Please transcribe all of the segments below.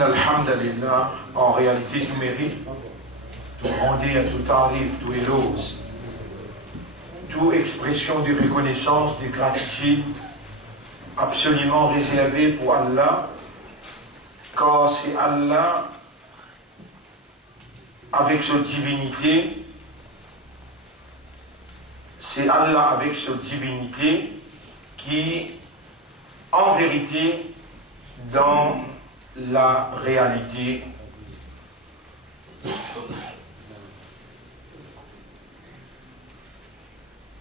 Alhamdulillah, en réalité tout mérite, tout grandeur, tout tarif, tout éloge, toute expression de reconnaissance, de gratitude, absolument réservée pour Allah, car c'est Allah, avec sa divinité, c'est Allah avec sa divinité qui, en vérité, dans la réalité,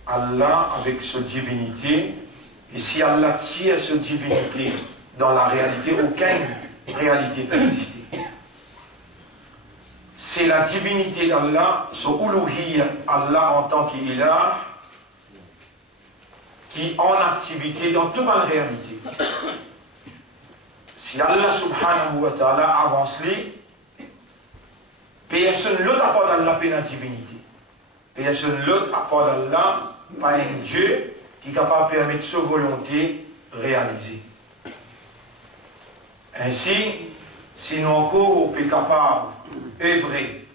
Allah avec sa divinité, et si Allah tire sa divinité dans la réalité, aucune réalité peut exister. C'est la divinité d'Allah, son uluhiyya, Allah en tant qu'ilah, qui est en activité dans toute la réalité. Si Allah subhanahu wa ta'ala avance les, personne l'autre à part d'Allah peut la divinité. Personne l'autre à part d'Allah, pas un Dieu qui est capable de permettre sa volonté réalisée. Ainsi, sinon encore on peut capable d'œuvrer.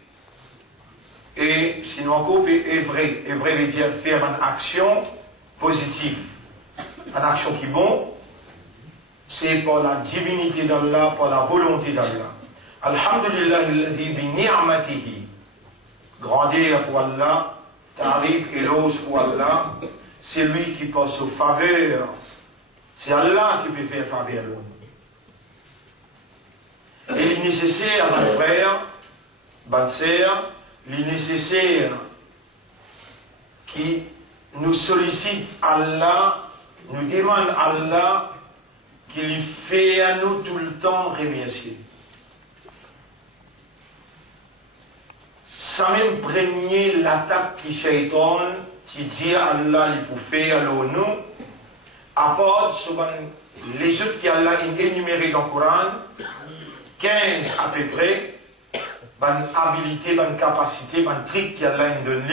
Et sinon encore on peut œuvrer. Œuvrer veut dire faire une action positive. Une action qui est bonne. C'est par la divinité d'Allah, par la volonté d'Allah. Alhamdulillah, alladhi bi ni'matihi. Grandeur pour Allah, tarif et éloge pour Allah. C'est lui qui passe aux faveurs. C'est Allah qui peut faire faveur à l'homme. Il est nécessaire, mon frère, bonne sœur, il est nécessaire qui nous sollicite Allah, nous demande Allah, qu'il fait à nous tout le temps remercier. Sans même prégner l'attaque qui shaitan, qui dit à Allah, il peut faire à nous, à part les autres qui Allah énumérés dans le Coran, 15 à peu près, bonne habilité, bonne capacité, bonne trick qui Allah donne,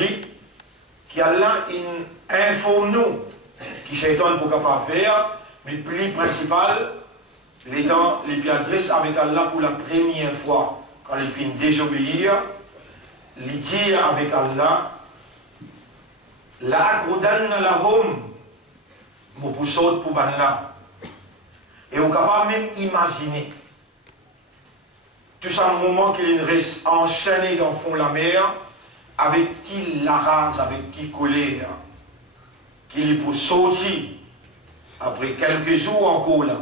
qui Allah informe nous, qui shaitan pour capable faire. Mais le plus principal, l'étant les adresse avec Allah pour la première fois, quand il finit désobéir, il dit avec Allah, la akudanna lahum, mon poussot pour Allah. Et on peut même imaginer, tout ça, un moment qu'il reste enchaîné dans le fond de la mer, avec qui la rage, avec qui colère, qu'il est pour sortir. Après quelques jours encore là,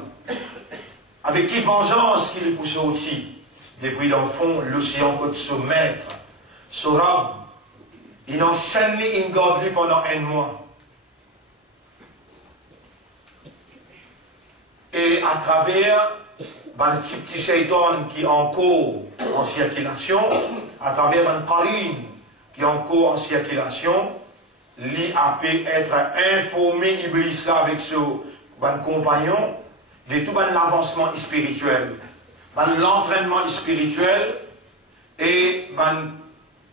avec qui vengeance qu'il est poussé aussi, depuis dans le fond, l'océan peut se mettre ce rab, il enchaîne une godly pendant un mois. Et à travers le petit shaitan qui est encore en circulation, à travers un qarin qui est encore en circulation, lui a pu être informé Iblis là avec son compagnon de tout l'avancement spirituel, l'entraînement spirituel et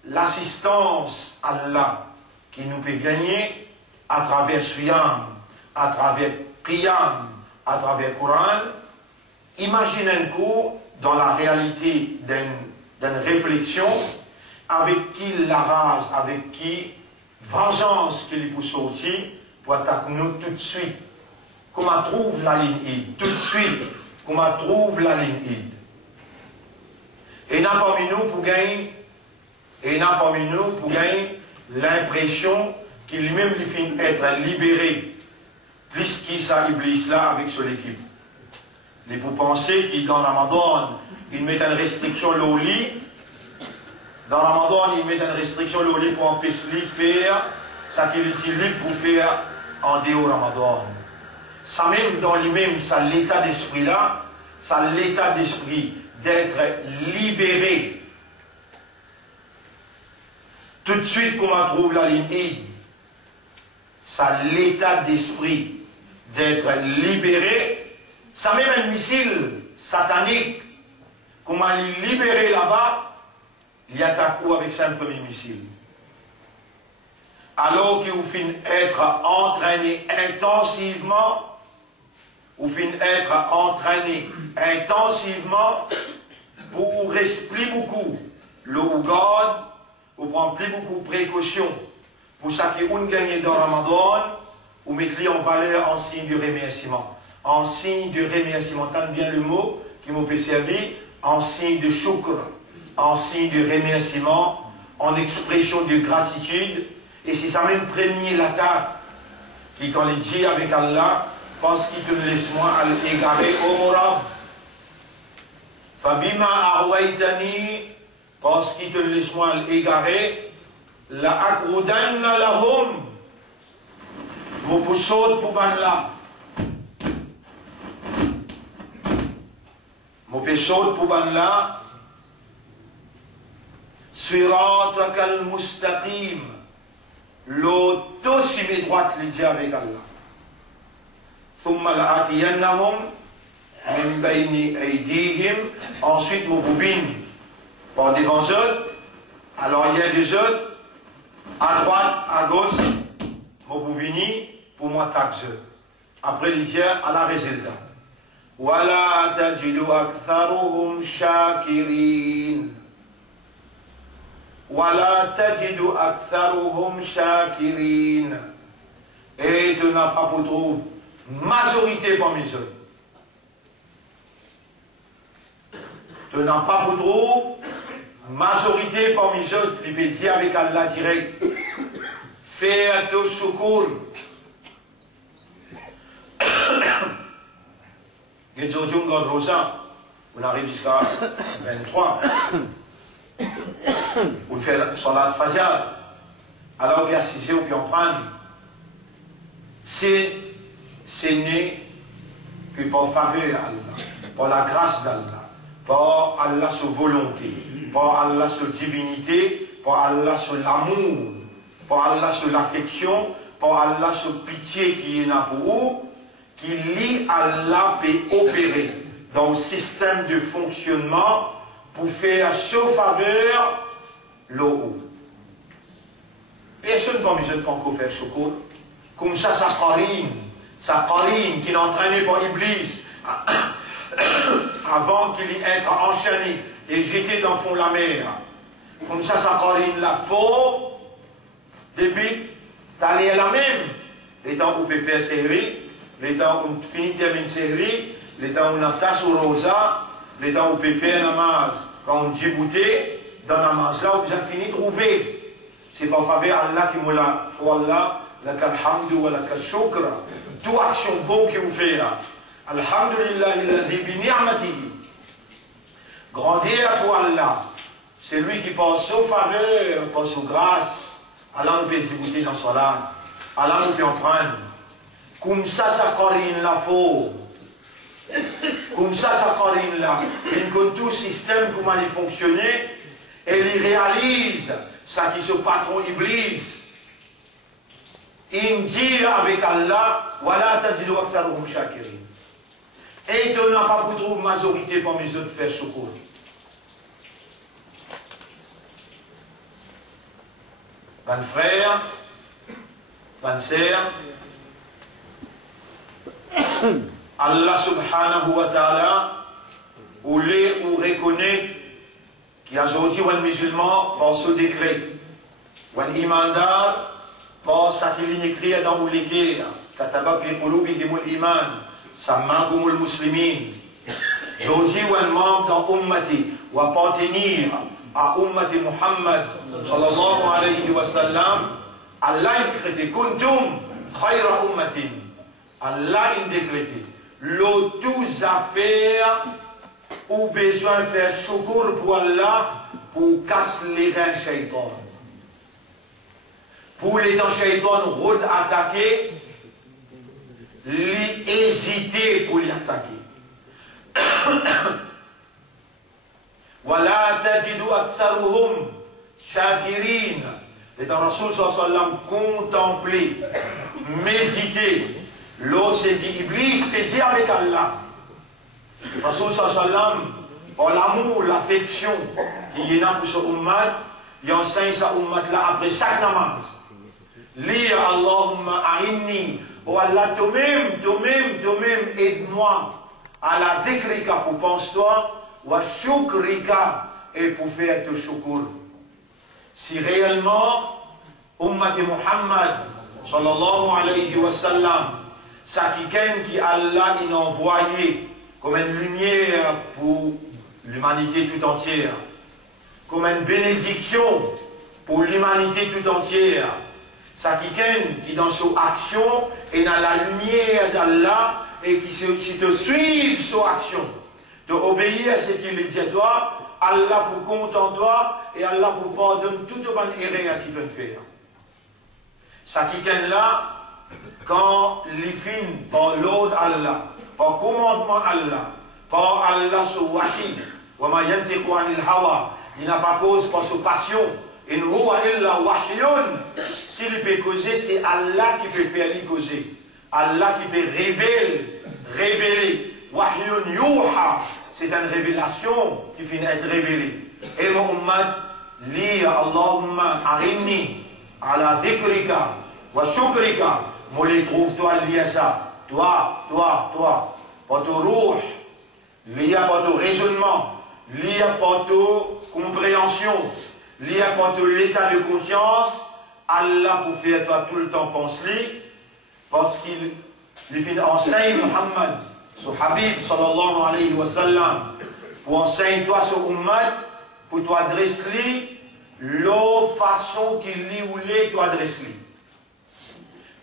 l'assistance à Allah qui nous peut gagner à travers Suyam, à travers Qiyam, à travers Coran. Imaginez un coup dans la réalité d'une réflexion avec qui la race, avec qui vengeance qu'il peut sortir pour attaquer nous tout de suite. Comment trouve la ligne id? Tout de suite, comment trouve la ligne id? Et n'a parmi nous pour gagner, l'impression qu'il lui-même lui finit être libéré, plus qu'il ça Iblis là avec son équipe. Et pour penser qu'il dans Ramadan, il met une restriction au lit. Dans Ramadan, il met une restriction au lit pour empêcher de faire ce qu'il utilise pour faire en dehors Ramadan. Ça même dans lui-même, ça l'état d'esprit là, ça l'état d'esprit d'être libéré. Tout de suite, comme on trouve la ligne I, ça l'état d'esprit d'être libéré. Ça même un missile satanique, comment il libérer là-bas, il attaque avec ça un premier missile. Alors qu'il finit être entraîné intensivement, pour respirer beaucoup, le God, pour prendre plus beaucoup de précautions, pour ça qu'on gagne dans Ramadan, ou mettre en valeur en signe de remerciement. En signe de remerciement, tant bien le mot qui m'a peut servir, en signe de shukr, en signe de remerciement, en expression de gratitude, et c'est ça même premier l'attaque, qui quand il dit avec Allah, parce qu'il te laisse moi à l'égarer au Rab. Fabima arwaitani, parce qu'il te laisse moi à l'égarer, la akrudanna lahum, mon poussot pour là. Mon péchot pour là, Siratak al-Mustaqim, l'auto si mes droites les dit avec Allah. Thumma la'atiyannahum min bayni aydihim, ensuite mon boubine par devant eux, alors il y a des autres, à droite, à gauche, mon boubini pour moi taxe. Après il dit à la résultat. وَلَا تَجِدُ أَكْثَرُهُمْ شَاكِرِينَ وَلَا تَجِدُ أَكْثَرُهُمْ شَاكِرِينَ. Et tu n'as pas pour trouver majorité parmi eux. Tu n'as pas pour trouver majorité parmi eux. Il peut dire avec Allah direct. Fais un tout secours. Et Jojo Rosa, on arrive jusqu'à 23. On fait Salat Fajr. Alors on peut assister, on peut en prendre. C'est né que par faveur d'Allah, par la grâce d'Allah, par Allah sa volonté, par Allah sa divinité, par Allah sa l'amour, par Allah sa l'affection, par Allah sa pitié qui est là pour vous. Qui lie Allah peut opérer dans le système de fonctionnement pour faire sa faveur l'eau. Personne comme les autres peut faire chocolat. Comme ça, sa Qarin qui est entraîné par Iblis avant qu'il y ait enchaîné et jeté dans le fond de la mer. Comme ça, sa Qarin la faux, depuis d'aller à la même. Les temps où on peut faire série. Les temps où on finit de terminer une série, les temps où on a tasse au rosa, les temps où on peut faire un namaz, quand on dit goûter, dans la namaz là, on a fini de trouver. C'est pas faveur Allah qui m'a là. Oh Allah, laka alhamdu wa laka shukra. Toute action bonne que vous faites là. Alhamdulillah, alladhi bi ni'matihi. Grandir pour Allah. c'est lui qui pense aux faveurs, pense aux grâces. Allah nous peut exécuter dans son âme. Allah nous peut en prendre. Comme ça corrige la faute. Comme ça corrige là. Il connaît tout le système, comment il fonctionne. Et il réalise ça qui se patron Iblis. Il dit avec Allah, voilà, tazidu aktharuhum shakirin. Et tu n'as pas pour trouver majorité parmi les autres faire secours. Ban frère, ban sœur, Allah subhanahu wa ta'ala, ou reconnaît qu'il y a aujourd'hui un musulman par ce décret, un imandar par ce qu'il est écrit dans le livre, kataba fi qulubihimul iman. Sammakumul muslimin. Aujourd'hui, un membre dans Ummati va appartenir à Ummati Muhammad sallallahu alayhi wa sallam. Allah a décrété kuntum khayra ummatin. Allah a décrété l'eau tous affaires ou besoin de faire secours pour Allah pour casser les reins shaitan. Pour les dents shaitan route attaquer. Hésiter pour l'attaquer. Wala tajidu aktharuhum shakirin. Et dans Rasul sallallahu alayhi wa sallam contempler, méditer, lorsque Iblis pétit avec Allah. Rasul sallallahu alayhi wa sallam, en l'amour, l'affection qu'il y a pour ce ummat, il enseigne sa ummat là après chaque namaz. Lire Allahumma a'inni. Oh Allah, toi-même, aide-moi à la dhikrika pour pense-toi, ou à shukrika et pour faire te shukr. Si réellement, Ummati Muhammad, sallallahu alayhi wa sallam, ça qui Allah a envoyé comme une lumière pour l'humanité tout entière, comme une bénédiction pour l'humanité tout entière, ça qui dans son action et dans la lumière d'Allah et qui te suit son action, de obéir à ce qu'il dit à toi, Allah pour compte en toi et Allah pour pardonner toute bonne erreur qui te fait. Ça qui là, quand les films par l'ordre Allah, par commandement Allah, par Allah sur wahi, wa ma yantiqu anil hawa, il n'a pas cause par sa passion. In huwa illa wahyun. S'il peut causer, c'est Allah qui peut faire lui causer. Allah qui peut révéler. Wahyun yuha. C'est une révélation qui finit être révélée. Et mon ummat, li Allahumma arinni ala dhikrika wa shukrika. Moi les trouve-toi lié à ça. Toi. Pour ton ruh, lié à ton raisonnement, lié à ton compréhension, lié à l'état de conscience, Allah pour faire toi tout le temps pense-lui, parce qu'il enseigne Muhammad, son Habib sallallahu alayhi wa sallam, pour enseigner toi ce ummat, pour toi adresser-lui, l'autre façon qu'il lit ou l'est, toi adresser-lui.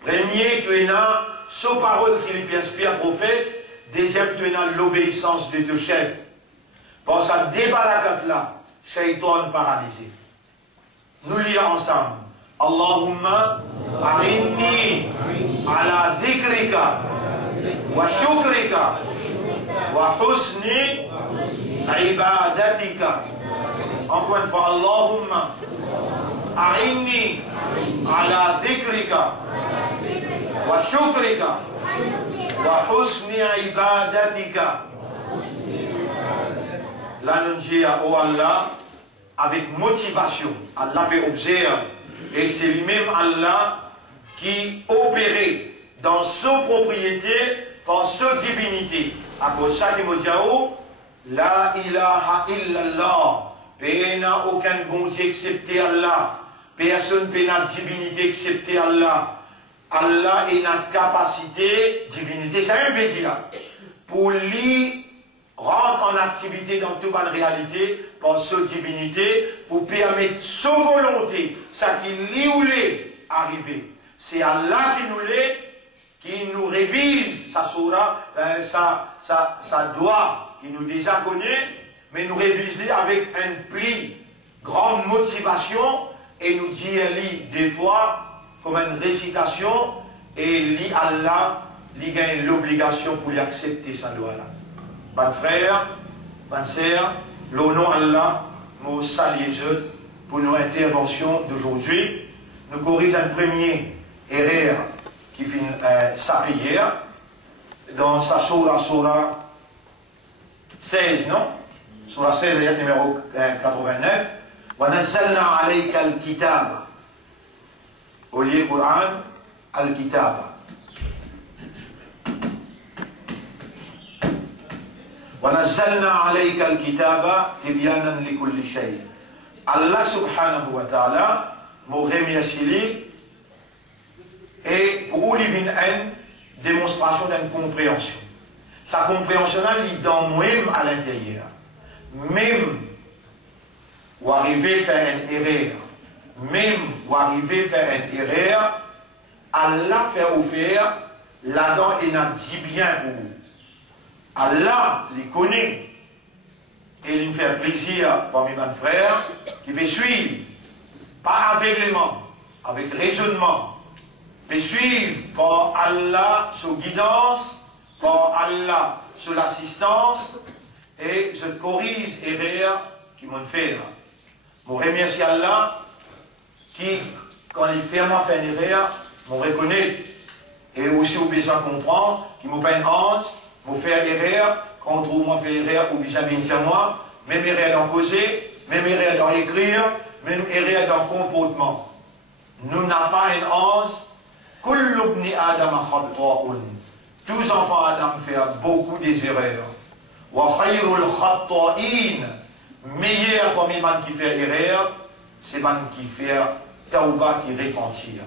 Premier, tu es là, sans parole qui lui inspire prophète. Deuxième, tu es là, l'obéissance de ton chef. Pour ça, débarakat là, shaitan paralysé. Nous lisons ensemble. Allahumma arinni ala dhikrika wa shukrika wa husni ibadatika. Encore une fois, Allahumma arinni ala dhikrika wa shukrika wa husni ibadatika. Là, nous disons, oh Allah, avec motivation, Allah peut observer, et c'est lui-même Allah qui opérait dans sa propriété, par sa divinité. À cause de ça, il me dit, la ilaha illallah, il n'y a aucun bon Dieu excepté Allah, personne n'a une divinité excepté Allah. Allah a une capacité, divinité, c'est un petit pour lui rentre en activité dans toute bonne réalité par sa divinité pour permettre sa volonté, ça qui lui ou l'est arrivé. C'est Allah qui nous l'est, qui nous révise sa surah, sa doigt, qui nous déjà connaît, mais nous révise avec un pli, grande motivation et nous dit des fois comme une récitation et lit Allah, il a l'obligation pour lui accepter sa loi là. Bon frère, bonne sœur, le nom Allah, nous saluons pour nos interventions d'aujourd'hui. Nous corrigeons un premier erreur qui finit sa prière dans sa surah 16, non? Surah 16, ayat numéro 89. وَنَزَّلْنَا عَلَيْكَ الْكِتَابَ. Au lieu Coran, al-kitab. وَنَزَّلْنَا عَلَيْكَ الْكِتَابَ تِبْيَانًا لِكُلِّ شَيْءٍ. Allah subhanahu wa ta'ala m'a remercié et pour lui une démonstration d'une compréhension. Sa compréhension est dans moi-même à l'intérieur. Même ou arriver à faire une erreur, même ou arriver à faire une erreur, Allah fait offert, là-dedans il a dit bien pour vous. Allah les connaît et il me fait plaisir parmi mes frères qui veut suivre, pas aveuglément, avec raisonnement, mais suivre par Allah sous guidance, par Allah sous l'assistance et je corrige erreur qui m'ont fait. Je remercie Allah qui, quand il fait moi faire une erreur, me reconnaît et aussi au besoin de comprendre, qui me fait une honte, me fait erreur, quand on trouve moi fait erreur, ou jamais dire moi, même erreur dans causer, même erreur dans écrire, même erreur dans comportement. Nous n'avons pas une honte. Tous enfants Adam font beaucoup des erreurs. Meilleur parmi les gens qui font erreur, c'est les gens qui font tauba, qui repentir.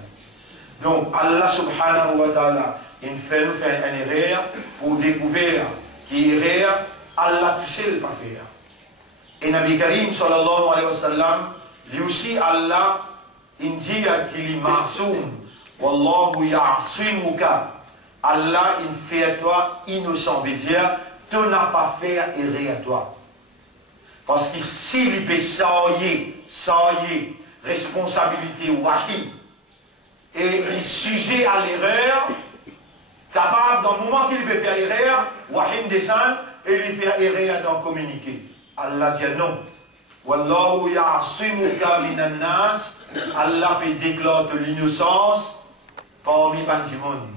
Donc Allah subhanahu wa ta'ala, il fait nous faire une erreur pour découvrir qui est erreur, Allah tout seul pas faire. Et Nabi Karim sallallahu alayhi wa sallam, lui aussi Allah, il dit qu'il est ma'soum. Wallahu ya'simuka. Allah, il fait à toi innocent. veut dire, tu n'as pas fait erreur à toi. Parce que s'il peut sailler, responsabilité wahi, et il est sujet à l'erreur, capable, dans le moment qu'il peut faire erreur, wahi descend, et il fait erreur dans communiquer. Allah dit non. Wallahu ya'simuka minan nas. Allah peut déclarer de l'innocence parmi les monde.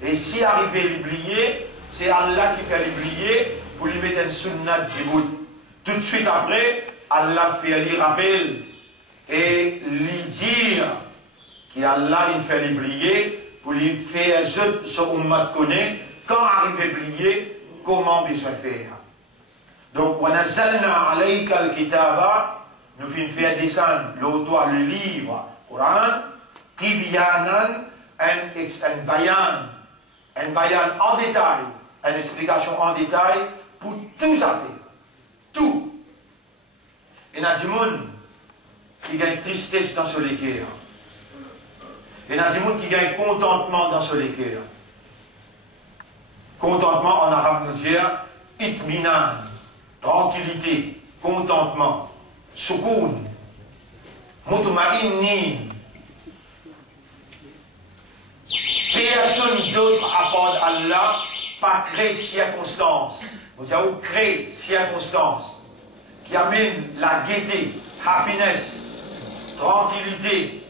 Et si arrivé à l'oublier, c'est Allah qui fait l'oublier pour lui mettre une sunnah de Djibout. Tout de suite après, Allah fait lui rappel et lui dire qu'Allah il fait l'oublier pour lui faire ce ummat connaît quand arrivé à oublier comment besoin faire. Donc, on a zalna alayka al-kitaba, nous faisons faire descendre l'auteur, le livre, Coran, tibyanan, un bayan en détail, une explication en détail pour tout affaire. Tout. Il y a des gens qui gagnent tristesse dans ce cœur. Il y a des gens qui gagnent contentement dans ce cœur. Contentement en arabe nous dit itminan, tranquillité, contentement, soukoun, mutma'innin. Personne d'autre à part Allah, pas créer circonstances. Nous avons créé circonstances qui amènent la gaieté, happiness, tranquillité,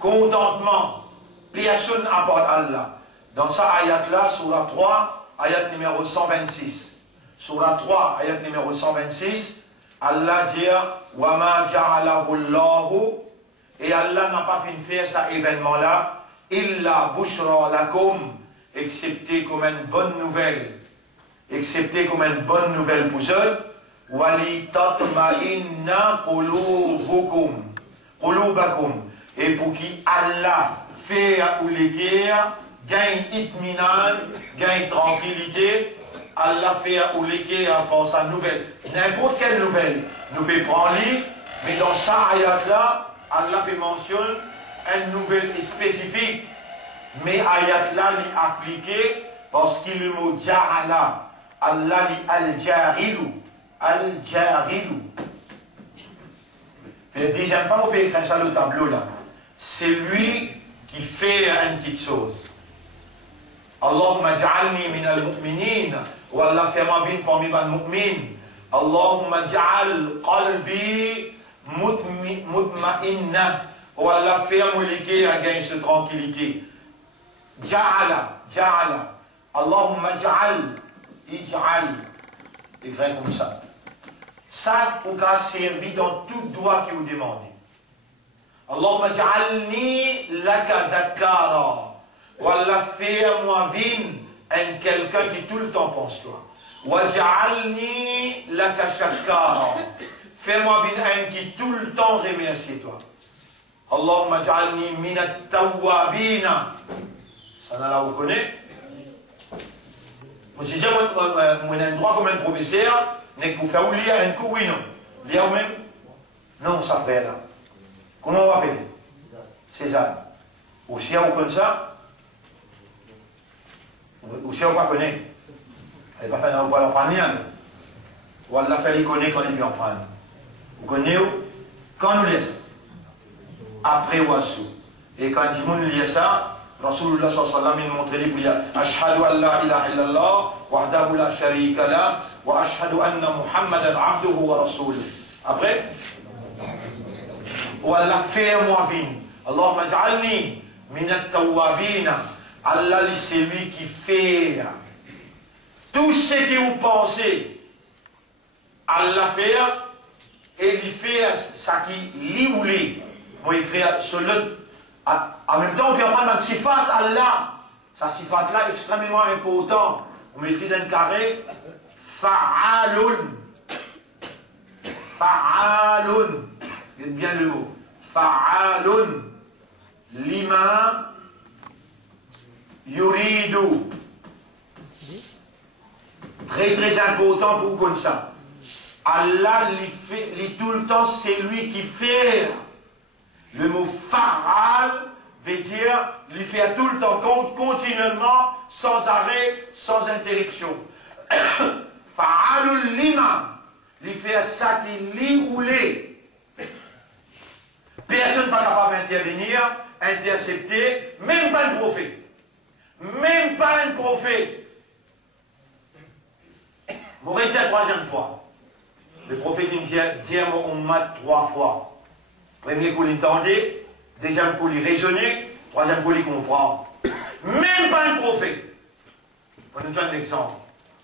contentement. Personne à part Allah. Dans sa ayat-là, surah 3, ayat numéro 126. Surah 3, ayat numéro 126, Allah dit Wama ja'alahu Allahu, et Allah n'a pas fait faire cet événement-là. Illa bushra lakum, excepté comme une bonne nouvelle, excepté comme une bonne nouvelle pour eux, wali tatma'inna qulubakum, et pour qui Allah fait ou les guerres, gagne itminan, gagne tranquillité, Allah fait ou les guerres pour sa nouvelle. N'importe quelle nouvelle, nous pouvons prendre, mais dans sa ayat-là, Allah peut mentionner une nouvelle spécifique, mais ayat là l'y appliqué parce qu'il le mot ja'ala, Allah l'y al-jarilu, La deuxième fois, on peut écrire ça le tableau là. C'est lui qui fait une petite chose. Allahumma ja'alni min al-mu'minin. Ou Allah fait-moi vivre parmi les mu'min. Allahumma ja'al qalbi mutma'inna. Ou Allah fait-moi liquer à gagner cette tranquillité. Ja'ala. Allahumma ja'al. Écrit comme ça. Ça, pour qu'à servir dans tout droit que vous demandez. Allahumma ja'alni laka zakara. Wallah, fais-moi vivre un quelqu'un qui tout le temps pense toi. Wa ja'alni laka shakara. Fais-moi vivre un qui tout le temps remercie toi. Allahumma ja'alni minat tawwabina. Ça n'a là vous connaissez? Moi, si j'ai un droit comme un professeur, n'est que vous faire lire un coup, oui, non. Lire ou même? Non, ça fait là. Comment on va appeler? César. Ou si on connaît ça? Ou si on ne connaît? Elle va faire un peu l'apprendre. Ou elle l'a fait les connaître quand il peut en prendre. Vous connaissez où? Quand nous lisons. Après ou assou. Et quand nous lisons ça, Rasulullah sallallahu alayhi wa sallam montre les prières. Ashhadu an la ilaha illallah, wahdahu la sharika la, wa ashhadu anna Muhammadan abduhu wa rasuluh. Après, ou Allah fait-moi vivre. Allahumma ja'alni minat tawwabina. Allah, c'est lui qui fait tout ce que vous pensez. Allah fait et il fait ça qui lui voulait. Moi, écrire sur le. En même temps, on peut prendre notre sifat Allah. Sa sifat là extrêmement important. On m'écrit d'un carré fa'alun. Fa'alun. Regardez bien le mot. Fa'alun. Lima yuridu. Très très important pour vous connaître ça. Allah, tout le temps, c'est lui qui fait. Le mot fa'al veut dire, il fait tout le temps, continuellement, sans arrêt, sans interruption. Fa'alul lima, il fait ça qu'il lit ou l'est. Personne n'est pas capable d'intervenir, intercepter, même pas un prophète. Même pas un prophète. Vous restez la troisième fois. Le prophète dit à Muhammad 3 fois. Premier coup, il entendait. Deuxième coup, il raisonnait. Troisième coup, il comprend. Même pas un prophète. On nous donne un exemple.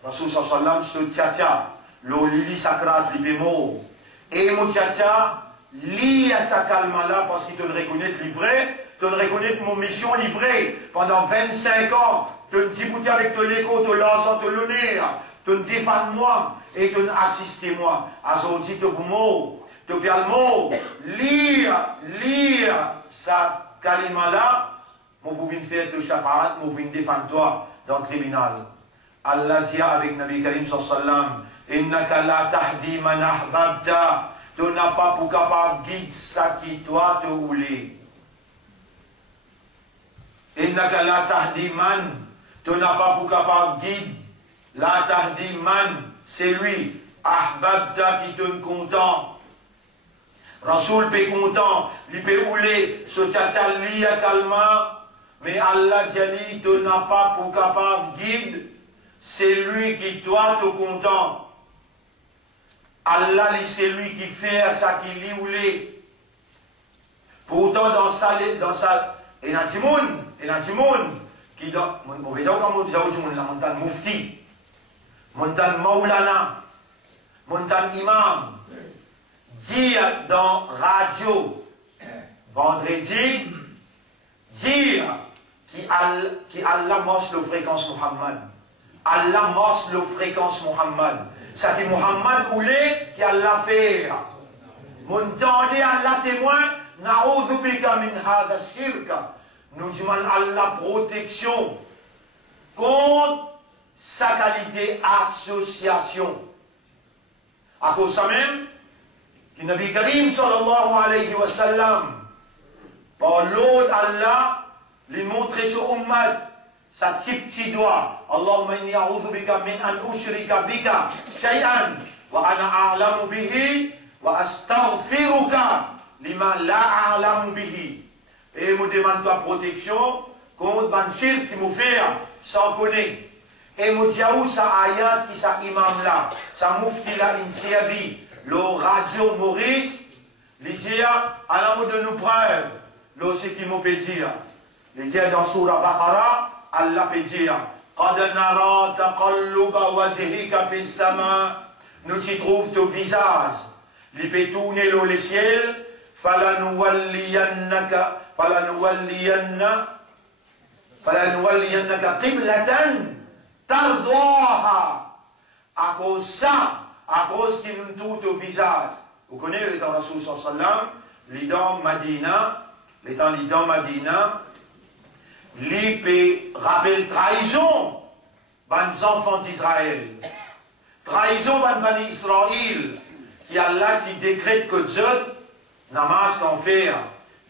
Rasul sallam, ce tchatcha, le lili sacrat, l'ibémo. Et mon tchatcha, lit à sa calme-là parce qu'il te reconnaît livré, te reconnaît mon mission livrée. Pendant 25 ans, te débouter avec te l'écho, te lançant, te l'honneur, te défendre-moi et te assister-moi. Azoti te mot. Tu peux le mot, lire sa kalima-là, mon pouvin faire te shafaat, mon pouvin défendre toi dans le tribunal. Allah dit avec Nabi Karim sallam, innaka la tahdi man ahbabta, tu n'as pas pour capable guide ça qui toi te voulait. Innaka la tahdi man, tu n'as pas pour capable guide, la tahdi man, c'est lui, ahbabta qui te content. Rasoul peut content, il peut rouler, ce tchatcha li à calma, mais Allah dit, tu n'as pas pour capable guide, c'est lui qui toi te content. Allah, c'est lui qui fait ça qui li roulé. Pourtant, dans sa, il y a du monde, qui dans, on va dire comme on dit, la montagne Mufti, montagne Maulana, montagne Imam, dire dans radio vendredi, dire qui Allah marche la fréquence Muhammad. Allah marche la fréquence Muhammad. Ça dit Muhammad voulait qu'Allah fait. M'entendez Allah témoin, na'udhu bika min hada shirka. Nous demandons Allah protection contre sa qualité association. À cause de ça même, que Nabi Karim sallallahu alayhi wa sallam, par l'autre Allah, lui montrer sur Ummad, sa petit doigt, Allahumma inni a'udhu bika min an ushrika bika shay'an, wa ana a'lamu bihi, wa astaghfiruka lima la a'lamu bihi. Et me demande toi protection contre ban shirk qui me fait sans connaître. Et me dit où ça ayat qui ça imam là, ça mufti là in servi, le radio Maurice, il dit à l'amour de nous preuve, le ce qui me peut dire. Il dit dans Surah Baqarah, Allah peut dire, قَدْ نَرَى تَقَلُّبَ وَجْهِكَ فِي السَّمَاءِ. Nous t'y trouvons ton visage. Il peut tourner le ciel. فَلَنُوَلِّيَنَّكَ قِبْلَةً تَرْضَاهَا. À cause ça, à cause qu'il nous tourne au visage. Vous connaissez les temps Rasul sallallahu alayhi wa sallam, les temps Madina, les temps Madina, les pays rappellent trahison, les enfants d'Israël. Trahison, Bani Israël, qui Allah qui décrète que Dieu namaz qu'en faire.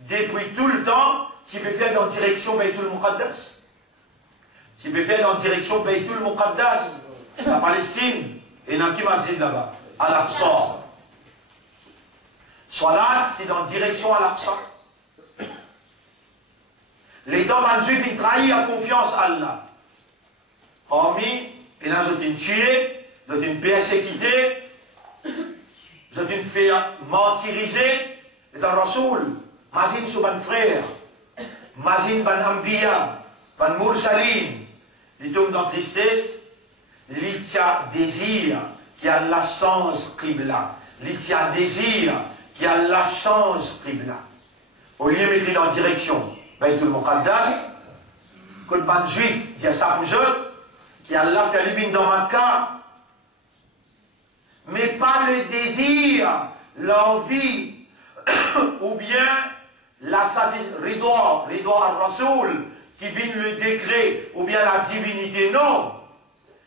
Depuis tout le temps, tu peux faire dans la direction Baytul Muqaddas. Tu peux faire dans la direction Baytul Muqaddas, la Palestine, et dans qui masjid là-bas, à l'Aqsa. Salat, c'est dans la direction à l'Aqsa. Les temps, les juifs, ils trahissent la confiance à Allah. Hormis, ils ont une tué, ils ont une persécuté, ils ont une fait mentiriser, et dans le Rasoul, Mazin sur ban frère, Mazin ban Ambiya, ban Mursalin, ils tombent dans la tristesse, l'itya désir qui a la chance Qibla, l'itya désir qui a la chance Qibla. Au lieu de mettre dans la direction, Baytul Muqaddas, que le ban juif dit ça pour eux, qui a la fait libine dans Makkah, mais pas le désir, l'envie, ou bien la satisfaction, Ridwa al-Rasoul, qui vient le décret, ou bien la divinité, non.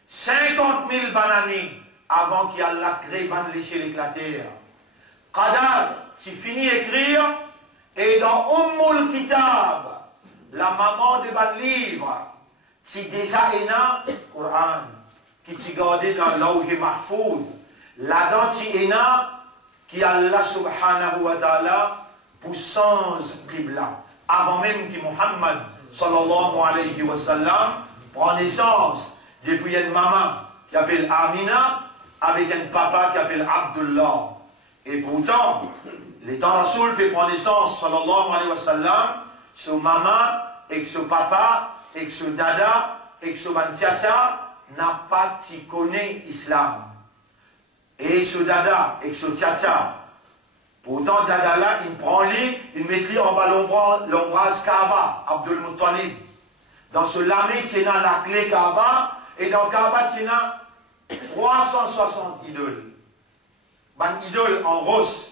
50 000 bananes avant qu'Allah crée ban lécher l'éclater. Qadar, c'est fini d'écrire, et dans Ummul Kitab, la maman de ban livre, c'est déjà un Coran, qui s'est gardé dans l'Awhi Mahfouz. Là-dedans, c'est un qui Allah subhanahu wa ta'ala pour sens Qibla. Avant même que Muhammad sallallahu alayhi wa sallam prend naissance, depuis une maman qui s'appelle Amina, avec un papa qui s'appelle Abdullah. Et pourtant, les temps Rasoul peut prendre naissance, sallallahu alayhi wa sallam, ce maman, et que ce papa, et que ce dada, et que ce bantiata, n'a pas connu l'islam. Et ce dada, et ce tchatcha, pourtant dada là, il prend lui, il met en bas l'ombrage Kaaba, Abdul Muttalib. Dans ce lamé, il y a la clé Kaaba, et dans Kaaba, il y a 360 idoles. Ban idole en rose.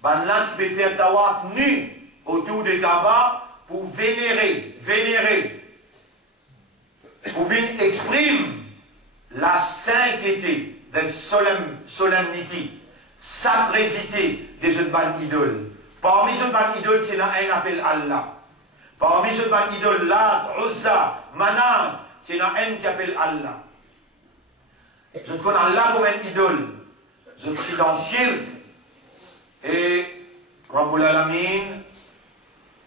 Ban là, tu peux faire tawaf nu autour de Kaaba pour vénérer, pour venir exprimer la sainteté de solennité, sacrésité des autres ban idoles. Parmi les ban idoles, il y a un appel Allah. Parmi les ban idoles, Lat, Uzza, Manat, il y a un qui appelle Allah. Je connais Allah comme un idole. Je suis dans le shirk. Et Rabbul Alamin,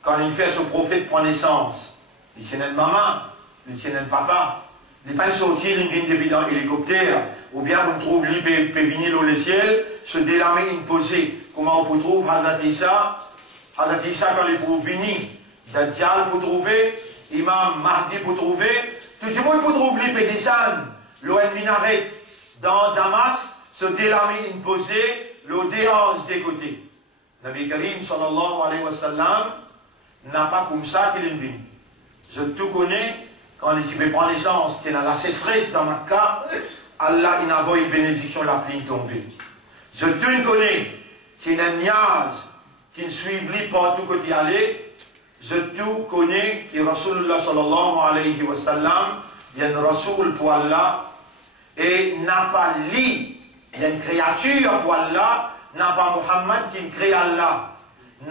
quand il fait ce prophète prend naissance, il tient une maman, il tient un papa. Il n'est pas sorti, il vient depuis dans l'hélicoptère, ou bien on trouve lui peut venir dans le ciel, se délamer une posée. Comment on peut trouver Hazrat Issa quand il peut venir, Dajjal peut trouver, Imam Mahdi peut trouver, tout le monde peut trouver lui peut descendre, l'ON Minaret dans Damas, se délamer une posée, le déhanche des côtés. Nabi Karim sallallahu alayhi wa sallam n'a pas comme ça qu'il est venu. Je tout connais. Quand les fait prendre naissance, c'est dans la sécheresse dans Makkah, Allah il envoie une bénédiction, la pluie tombée. Je tout connais, c'est un niaz qui ne suit pas partout que tu allais. Je tout connais que Rasulullah sallallahu alayhi wa sallam, il y a un Rasoul pour Allah, et n'a pas li, il y a une créature pour Allah, n'a pas Muhammad qui crée Allah,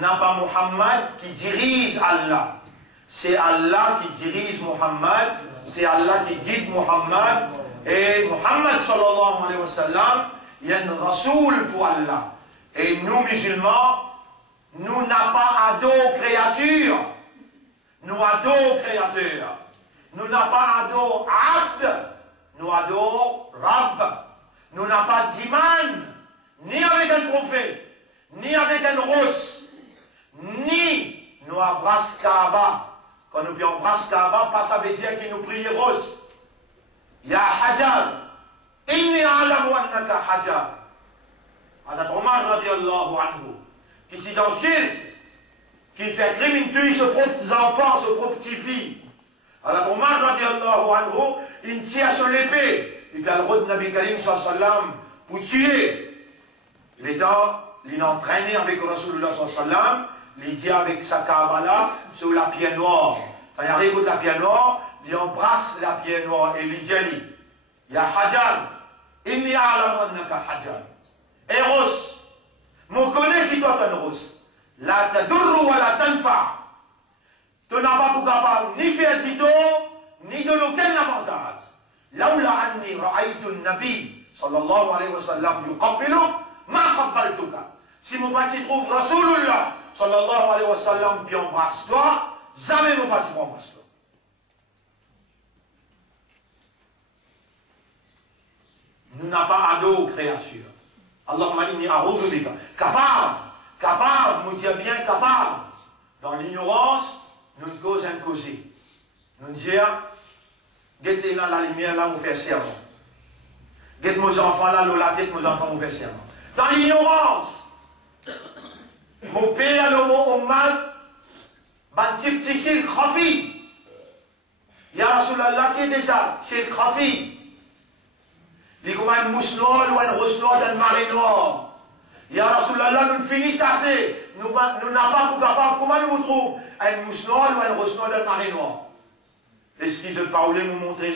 n'a pas Muhammad qui dirige Allah. C'est Allah qui dirige Muhammad, c'est Allah qui guide Muhammad, et Muhammad sallallahu alayhi wa sallam, il y a un Rasoul pour Allah. Et nous musulmans, nous n'a pas ado créature, nous ado créateur. Nous n'a pas ado abd, nous ado rab. Nous n'a pas d'iman, ni avec un prophète, ni avec un rose, ni nous embrasse Kaaba. Quand nous embrasse Kaaba, pas ça veut dire qu'il nous prie rose. Ya Hajar, inni a'lamu annaka Hajar. Hazrat Omar radiallahu anhu, qui s'est dans le shirk, qui fait crime, il tue ses propres enfants, ses propres petits-filles. Hazrat Omar radiallahu anhu, il tire sur l'épée. Il a le roi de Nabi Karim sallam pour tuer. Il est entraîné avec Rasulullah sallam, il dit avec sa Kaabala sur la pierre noire. Quand il arrive de la pierre noire, il embrasse la pierre noire et il dit Ya Hajar, inni a'lamu annaka Hajar. Eros, mon connaît qui doit un rose. La tadurru wa la tanfa. Tu n'as pas pour capable ni faire du tort, ni de aucun avantage. لولا أني رأيت النبي صلى الله عليه وسلم يقبلك ما قبلتك. Si mon parti trouve Rasulullah sallallahu alayhi wa sallam qui embrasse toi, jamais mon parti m'embrasse toi. Nous n'avons pas ado créature. Allahumma inni a'udhu bika. Capable, nous disons bien capable. Dans l'ignorance, nous cause un causé. Nous disons Guette là la lumière, là, on fait serment. Guette mes enfants là, la tête, mes enfants, on fait serment. Dans l'ignorance, mon père, le mot au mal, petit petit chez le Khafi. Ya Rasulallah qui est déjà chez le Khafi. Il y a un mousselol ou un rousselol dans le marée noire. Ya Rasulallah, nous finissons assez. Nous n'avons pas pour capable. Comment nous trouvons un mousselol ou un rousselol dans le marée noire? Et si je parlais, vous montrer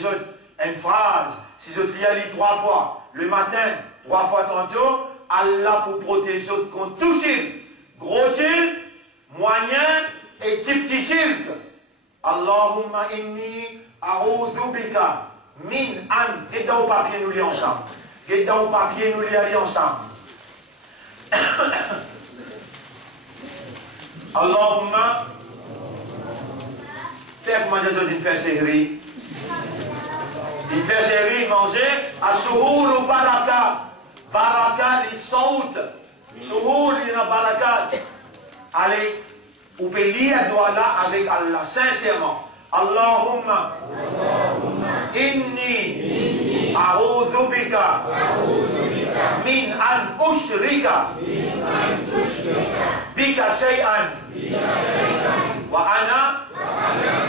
une phrase, si je lis 3 fois, le matin, 3 fois tantôt, Allah pour protéger contre tout shirk, gros shirk, moyen et petit shirk. Allahumma inni a'udhu bika min an. Qu'est-ce au papier nous lire ensemble? Qu'est-ce au papier nous lire ensemble? Allahumma. Faites moi j'ai une série. Une série manger à Suhur ou Baraka. Baraka les sautes. Suhur il y a Baraka. Allez, vous pouvez lire là avec Allah sincèrement. Allahumma inni a'udhu bika min an ushrika bika shay'an wa ana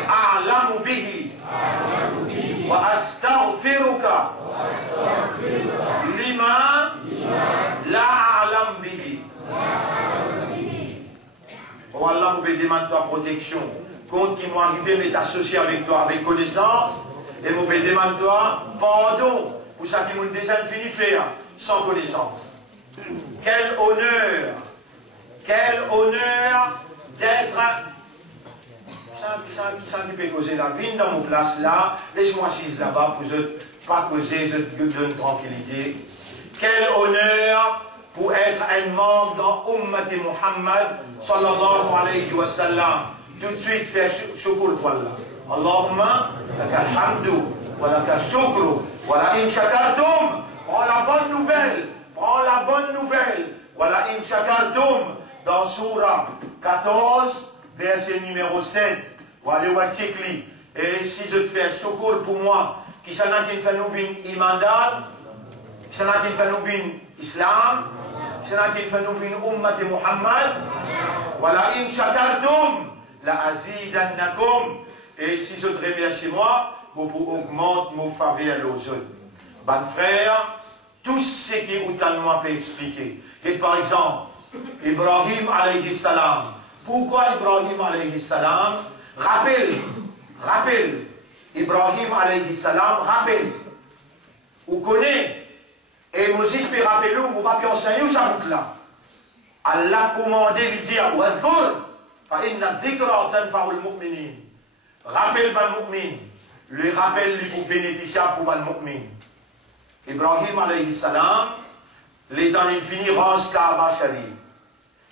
أعلم به وأستغفرك لما لا أعلم به. Oh Allah, nous demandons ta protection contre qui m'ont arrivé, mais t'associer avec toi, avec connaissance, et nous demandons toi pardon pour ça qui m'ont déjà fini faire sans connaissance. Quel honneur d'être qui peut causer la vie dans mon place là, laisse-moi assise là-bas pour ne pas causer, je donne tranquillité. Quel honneur pour être un membre dans Ummati Muhammad sallallahu alayhi wa sallam. Tout de suite faire shukr pour Allah. Allahumma laka alhamdu wa laka shukru wa la in shakartum. Prends la bonne nouvelle. Prends la bonne nouvelle. Wa la in shakartum. Dans Surah 14, verset numéro 7. Et si je te fais un secours pour moi, qui s'en a qui fait nous bin imandat, qui s'en a qui fait nous bin islam, qui s'en a qui fait nous bin ummat Muhammad, voilà, in shakartum, la azidannakum, et si je te remercie moi, vous pouvez augmenter mon faveur aux autres. Bon frère, tout ce qui est moi peut expliquer. Et par exemple, Ibrahim alayhi salam. Pourquoi Ibrahim alayhi salam? Rappel, Ibrahim alayhi salam, rappel. Vous connaissez, et Moses peut rappeler, vous ne pouvez pas enseigner ça boucle là. Allah commandé lui dire, Wadkur, fa inna dhikra tanfa'ul mu'minin. Rappel bal mu'min. Le rappel lui pour bénéficier pour bal mu'min. Ibrahim alayhi salam, les dans l'infini range Kaaba Sharif.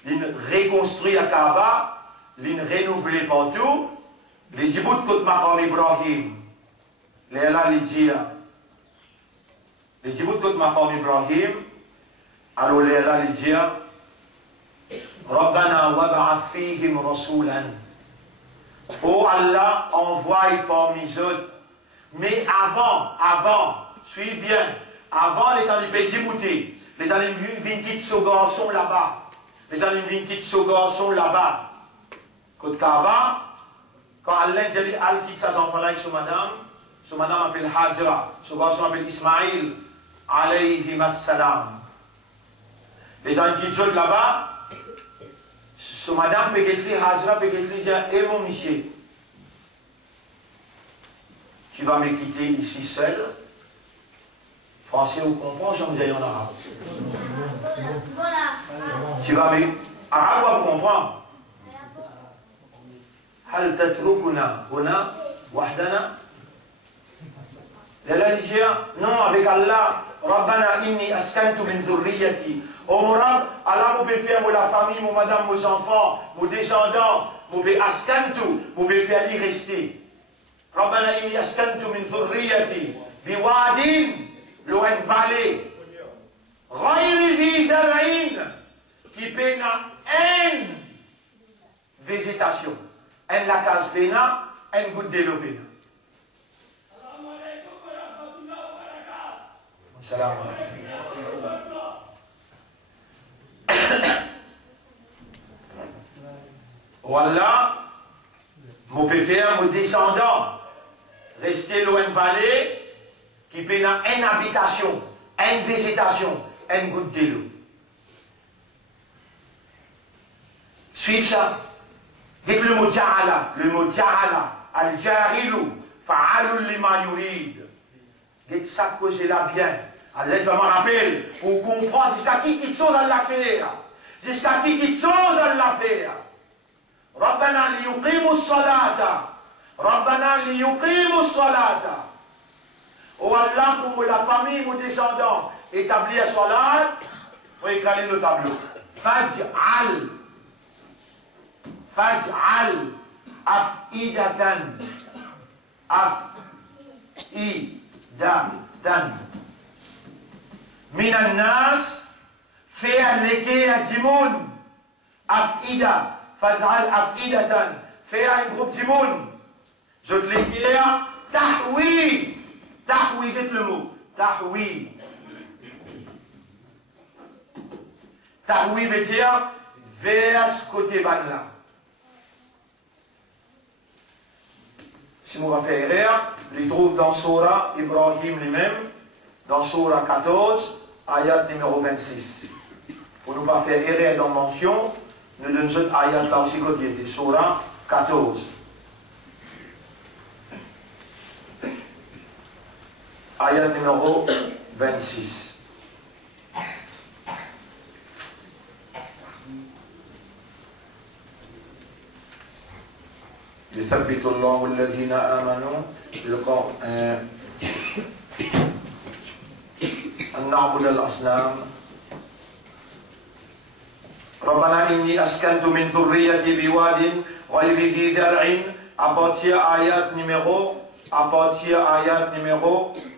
Il reconstruit à Kaaba, l'in renouvelé partout, les djibout côte Maqam Ibrahim, les là les dia, les djibout côte Maqam Ibrahim, alors les là les dia, Rabbana wab'ath fihim rasulan. Oh Allah, envoie parmi eux. Mais avant, suis bien, avant les temps du petit bouté, les temps les vingt so garçons là-bas, les temps les vingt so garçons là-bas. Côte Kaaba, quand Allah dit al quitte ses enfants là avec son madame appelle Hajra, son garçon appelle Ismaïl, alayhi assalam. Les temps qui sont là-bas, son madame peut écrire Hajra, peut écrire et mon monsieur. Tu vas me quitter ici seul. Français, vous comprenez, je me dis en arabe. Tu vas me... Arabe, vous comprenez. هل تتركنا هنا وحدنا؟ لا non, avec Allah. ربنا إني أسكنت من ذريتي. Oh mon Rab, Allah m'a fait faire la famille, mon madame, mes enfants, mes descendants, m'a askantu, m'a fait aller rester. ربنا إني أسكنت من ذريتي بواد loin vallée غير ذي زرع qui peine une végétation, une la case pena, une goutte de l'eau pena. Salam voilà, mon péfère, mon descendant, rester loin de vallée, qui peut dans une habitation, une végétation, une goutte de l'eau. Suivez ça. Dès que le mot ja'ala, al-jarilu, fa'alul lima yurid. Dès ça que j'ai là bien. Allah va me rappeler, pour comprendre jusqu'à qui chose à l'affaire. Jusqu'à qui chose à l'affaire. ربنا ليقيموا الصلاة ربنا ليقيموا الصلاة. Oh Allah, pour la famille, mon descendant, établir salat, pour éclairer le tableau. Faj'al af'idatan minan nas fi'a leke jimoun af'ida. Faj'al af'idatan, faire un groupe du monde. Je te l'ai dit, tahwi. Tahwi, dites le mot. Tahwi. Tahwi veut dire vers ce côté là. Si on va faire erreur, il trouve dans Surah Ibrahim lui-même, dans Surah 14, ayat numéro 26. Pour ne pas faire erreur dans mention, nous donnons cette ayat là aussi qui était Surah 14. Ayat numéro 26. يثبت الله الذين آمنوا أن نعبد الأصنام. ربنا إني أسكنت من ذريتي بواد غير ذي زرع. À partir ayat numéro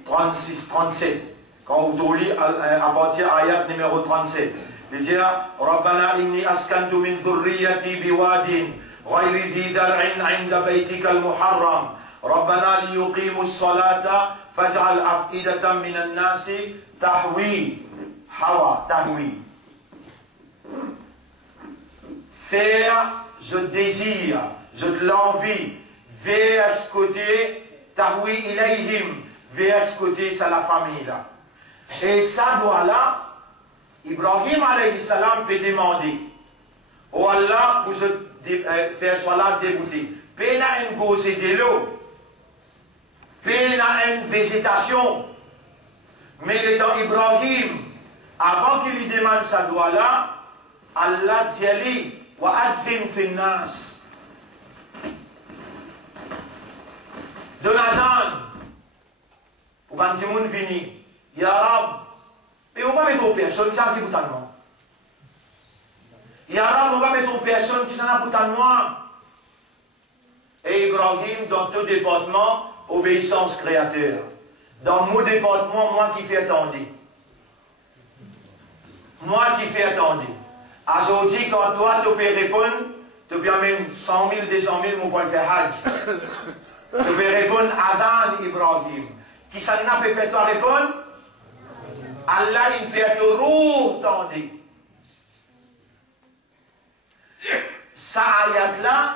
36, 37. Quand vous lisez à partir ayat numéro 37, il dit ربنا إني أسكنت من ذريتي بواد غير ذي زرع عند بيتك المحرم ربنا ليقيموا الصلاة فاجعل أفئدة من الناس تهوي faire, je désire, je l'envie, vers ce côté, tahwi ilayhim, vers ce côté, c'est la famille là. Et ça doit là, Ibrahim alayhi salam peut demander, oh Allah, pour faire salat débouté, pena une gauze de l'eau, pena une végétation, mais les temps Ibrahim, avant qu'il lui demande sa doigt là, Allah dit وأذن في الناس donne azan pour quand tout le monde vient Ya Rab et on va mettre au personne ça qui vous tellement Ya Rab on va personne qui s'en a pour tant de moi. Et Ibrahim, dans tout département, obéissance créateur. Dans mon département, moi qui fais attendre. Moi qui fais attendre. Aujourd'hui, quand toi, tu peux répondre, tu peux même 100 000, 200 000, mon point faire Hajj. Tu peux répondre Adhan Ibrahim. Qui s'en a peut faire toi répondre? Allah, il fait toujours attendre. Ça ayat-là,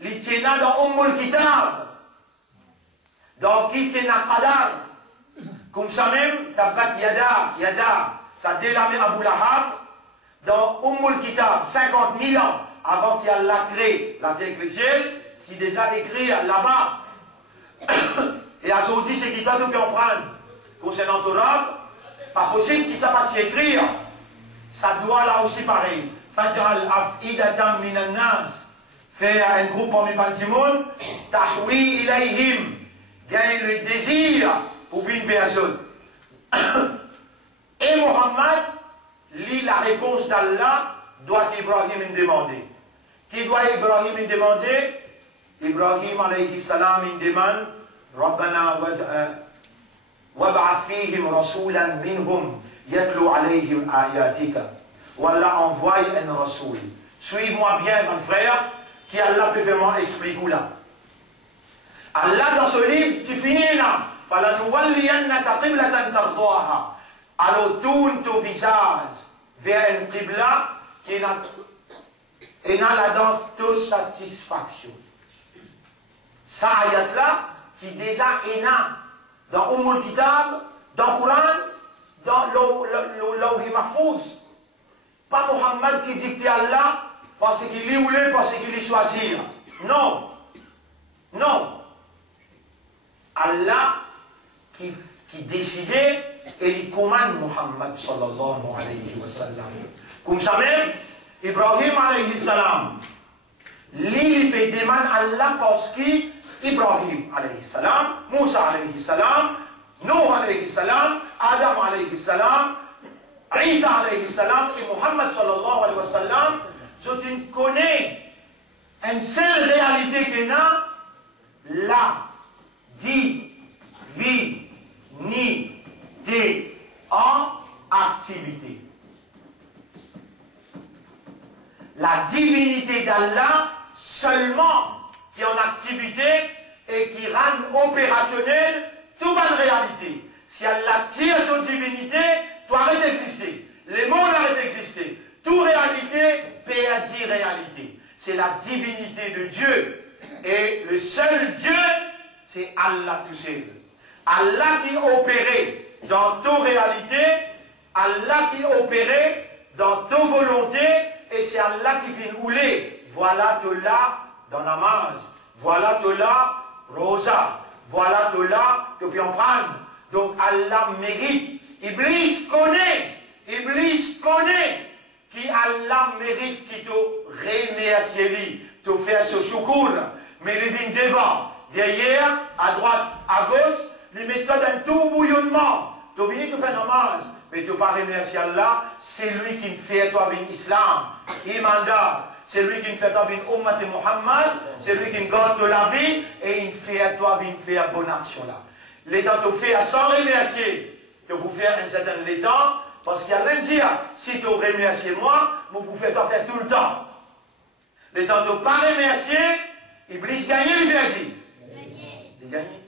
il tient dans Ummul Kitab. Donc, il tient dans Qadar. Comme ça même, Tabbat Yada, ça délamé Abu Lahab, dans Ummul Kitab, 50 000 ans avant qu'Allah crée la terre chrétienne, c'est déjà écrit là-bas. Et aujourd'hui, c'est qui doit nous comprendre. Concernant Torah, pas possible qu'il ne soit pas écrire. Ça doit là aussi pareil. Fajal af'idatan minan nas. Faire un groupe parmi le monde, tahwi ilayhim. Gagner le désir pour une personne. Et Mohammed lit la réponse d'Allah, doit Ibrahim demander. Qui doit Ibrahim demander? Ibrahim alayhi salam il demande, Rabbana wab'ath fihim rasulan minhum yatlu alayhim ayatika. Wallah envoie un rasoul. Suive-moi bien, mon frère, qui Allah peut vraiment expliquer là. Allah dans ce livre, tu finis là. فَلَنُوَلِّيَنَّكَ قِبْلَةً تَرْضَاهَا. Alors tourne ton visage vers une qibla qui n'a là-dedans toute satisfaction. Ça ayat là, c'est déjà énorme. Dans Ummul Kitab, dans le Coran, dans l'Awhi Mahfouz. Pas Mohammed qui dicte à Allah parce qu'il y voulait, parce qu'il y choisir. Non. Non. Allah qui décidait et il commande Muhammad sallallahu alayhi wa sallam. Comme ça même, Ibrahim alayhi salam, lui il demande Allah parce qu'Ibrahim alayhi salam, Moussa alayhi salam, Nuh alayhi salam, Adam alayhi salam, Isa alayhi salam et Muhammad sallallahu alayhi wa sallam, tu connais une seule réalité qu'il y a, la divinité en activité. La divinité d'Allah seulement qui est en activité et qui rend opérationnel toute bonne réalité. Si Allah tire son divinité, tu arrêtes d'exister. Les mondes arrêtent d'exister. Toute réalité perdit réalité. C'est la divinité de Dieu. Et le seul Dieu, c'est Allah tout seul. Allah qui opérait dans toute réalité, Allah qui opérait dans toute volonté, et c'est Allah qui vient rouler. Voilà tout là dans namaz. Voilà tout là rosa. Voilà tout là que puis en prendre. Donc Allah mérite. Iblis connaît qui Allah mérite qui te remercie lui, te faire ce secours. Mais il vient devant, derrière, à droite, à gauche, il met un tout bouillonnement. Tu viens te faire namaz, mais tu pas remercier Allah, c'est lui qui fait toi bien l'islam. Imanda, c'est lui qui fait toi bien Ummat Muhammad, c'est lui qui garde la vie et il fait toi bien faire bonne action là. L'état te fait sans remercier. Que vous faire un certain temps, parce qu'il y a rien de dire, si tu remercies moi, vous pouvez faire tout le temps. Les temps de ne pas remercier, Iblis gagne, il dit. Il gagne.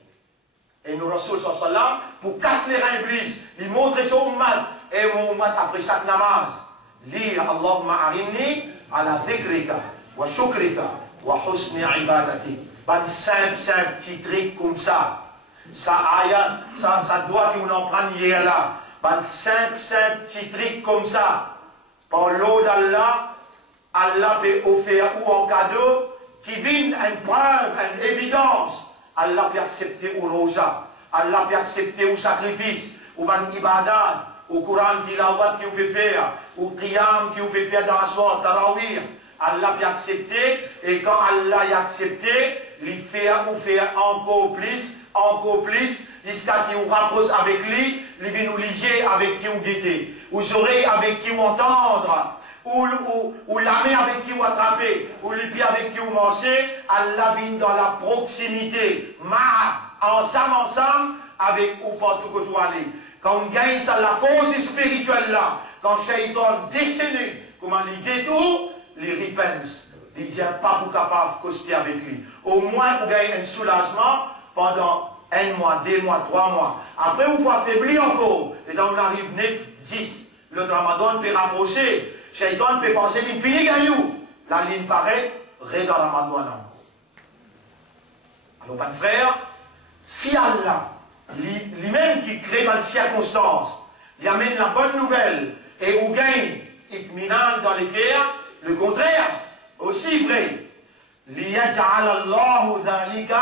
Et nous, Rasul sallam, pour casser les reins Iblis, il montre son ummat, et mon ummat après chaque namaz, lire Allahumma arinni ala dhikrika, wa shukrika, wa husni ibadati. Ban simple petit truc comme ça. Ça doit qu'on en prenne hier là. Un simple petit truc comme ça. Par l'eau d'Allah, Allah peut offrir ou en cadeau qui vienne une preuve, une évidence. Allah peut accepter au rosa. Allah peut accepter au sacrifice, ou un ibadat, au Coran tilawat qui vous peut faire, au qiyam qui vous peut faire dans la soirée, tarawih. Allah peut accepter, et quand Allah a accepté, il fait ou faire encore plus, jusqu'à qui vous rapproche avec lui, il vient nous liger avec qui vous guetter, vous aurez avec qui vous entendre, ou la main avec qui vous attrapez, ou le pied avec qui vous mangez, Allah vient dans la proximité, ensemble, avec ou partout que tu allez. Quand on gagne ça, la force spirituelle là, quand Shaitan déchaîne, comment il détourne, il repense. Il ne dit pas pour capable de coster avec lui. Au moins, vous gagnez un soulagement pendant 1 mois, 2 mois, 3 mois. Après, vous pouvez affaiblir encore. Et donc, on arrive 9, 10. Le Ramadan peut rapprocher. Shaitan peut penser qu'il finit gagnant. La ligne paraît, ré dans la Ramadan. Alors, mon frère, si Allah, lui-même qui crée dans les circonstances, il amène la bonne nouvelle et vous gagnez itminan dans les guerres, le contraire, aussi vrai. لِيَجْعَلَ اللَّهُ ذَلِكَ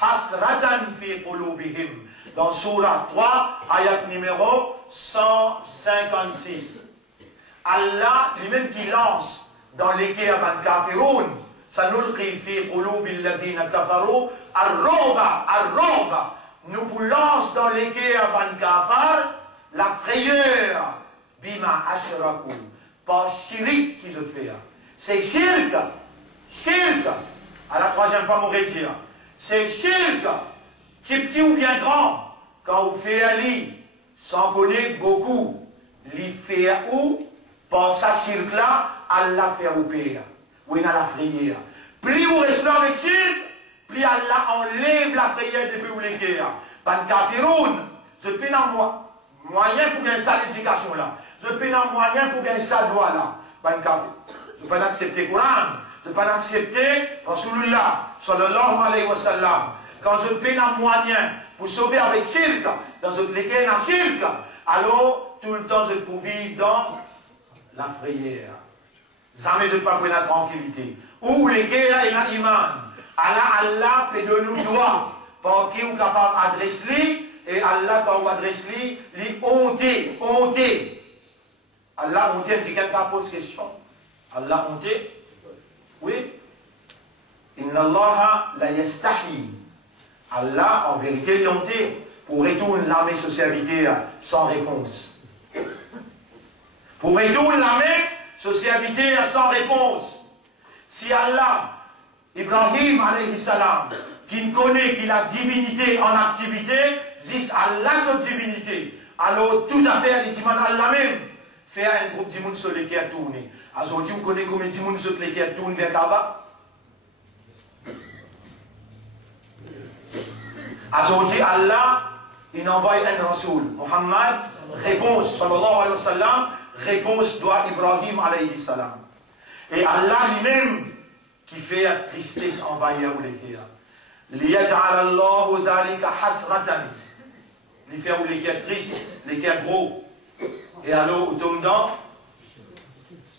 حَسْرَةً فِي قُلُوبِهِمْ. Dans Surah 3, ayat numéro 156. Allah, lui-même qui lance dans les guerres ban kafiroun, سَنُلْقِي فِي قُلُوبِ الَّذِينَ كَفَرُوا الرُّعْبَ. Nous vous lance dans les guerres ban kafar la frayeur. Bima ashraku. Pas shirik qu'ils ont fait. C'est shirk. Shirk. À la 3e fois, on va dire. C'est shirk. Petit ou bien grand. Quand vous faites un lit, sans connaître beaucoup, l'y fait où? Pour ça, shirk là, Allah fait au pire. Ou il a la prière. Plus vous restez avec shirk, plus Allah enlève la prière depuis où les guerres. Ban kafiroun, je peux dans moyen pour gagner ça l'éducation là. Je peux dans moyen pour gagner ça droit là. Ban kafiroun. Je ne peux pas accepter le Coran. Je ne peux pas accepter Rasulullah sallallahu alayhi wa sallam. Quand je peux dans moyen pour sauver avec shirk, dans les guerres dans shirk, alors tout le temps je peux vivre dans la prière. Jamais je ne peux pas prendre la tranquillité. Ou les guerres et l'iman. Allah peut de nous droit. Pour qui vous capable d'adresser et Allah quand vous adressez lui honté. Allah honté, quelqu'un pose question. Allah honté? Oui. Inna Allah la yastahi. Allah en vérité il honté pour retourner l'armée socialité sans réponse. Pour retourner l'armée socialité sans réponse. Si Allah, Ibrahim alayhi salam, qui connaît qu'il a divinité en activité, dit Allah sa divinité. Alors tout à fait, il dit Allah même, fait un groupe de monde sur lesquels a tourné. Aujourd'hui, vous connaissez combien de monde sur lesquels tourne vers Kaaba? Aujourd'hui, Allah, il envoie un Rasoul. Muhammad, réponse, sallallahu alayhi wa sallam, réponse doit Ibrahim alayhi salam. Et Allah lui-même, qui fait la tristesse envahir les guerres. لِيَجْعَلَ اللَّهُ ذَلِكَ حَسْرَةً. Les faire ou les guerres tristes, les guerres gros. Et alors, on tombe dans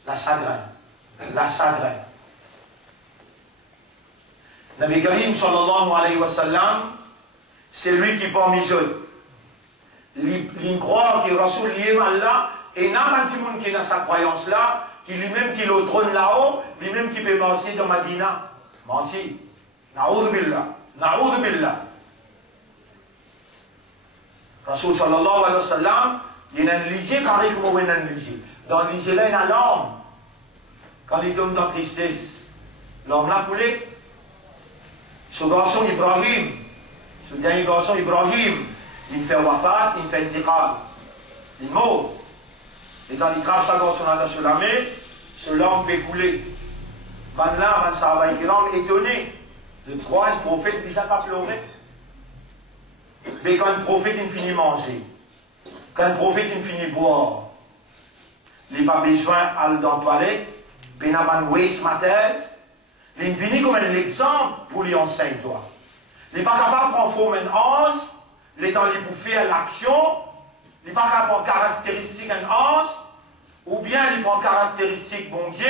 la chagrin. La chagrin. Nabi Karim sallallahu alayhi wa sallam, c'est lui qui parmi eux. Il croit que Rasoul lié Allah, et n'a pas de monde qui est dans sa croyance là, qui lui-même qui est au trône là-haut, lui-même qui peut mentir dans Madina. Mentir. Na'oudhu billah. Na'oudhu billah. Rasoul sallallahu alayhi wa sallam, il y a un lycée pareil comme il y a un lycée. Dans le lycée là, il y a un l'homme. Quand il tombe dans la tristesse, l'homme l'a coulé. Ce garçon Ibrahim, ce dernier garçon Ibrahim, il fait wafat, il fait intiqal. Il meurt. Et quand il crache sa garçon là sur la mer, ce l'homme fait couler. Maintenant, man sahaba kiram étonné. De trois, le prophète, il n'a pas pleuré. Mais quand le prophète il finit manger, quand le prophète il finit boire, il n'a pas besoin d'aller dans la toilette, il n'a pas waste ma tête, il finit comme un exemple pour lui enseigner toi. Il n'est pas capable de prendre forme un ange, il est dans les pour faire l'action, il n'est pas capable de prendre caractéristique un ange, ou bien il prend caractéristique bon Dieu,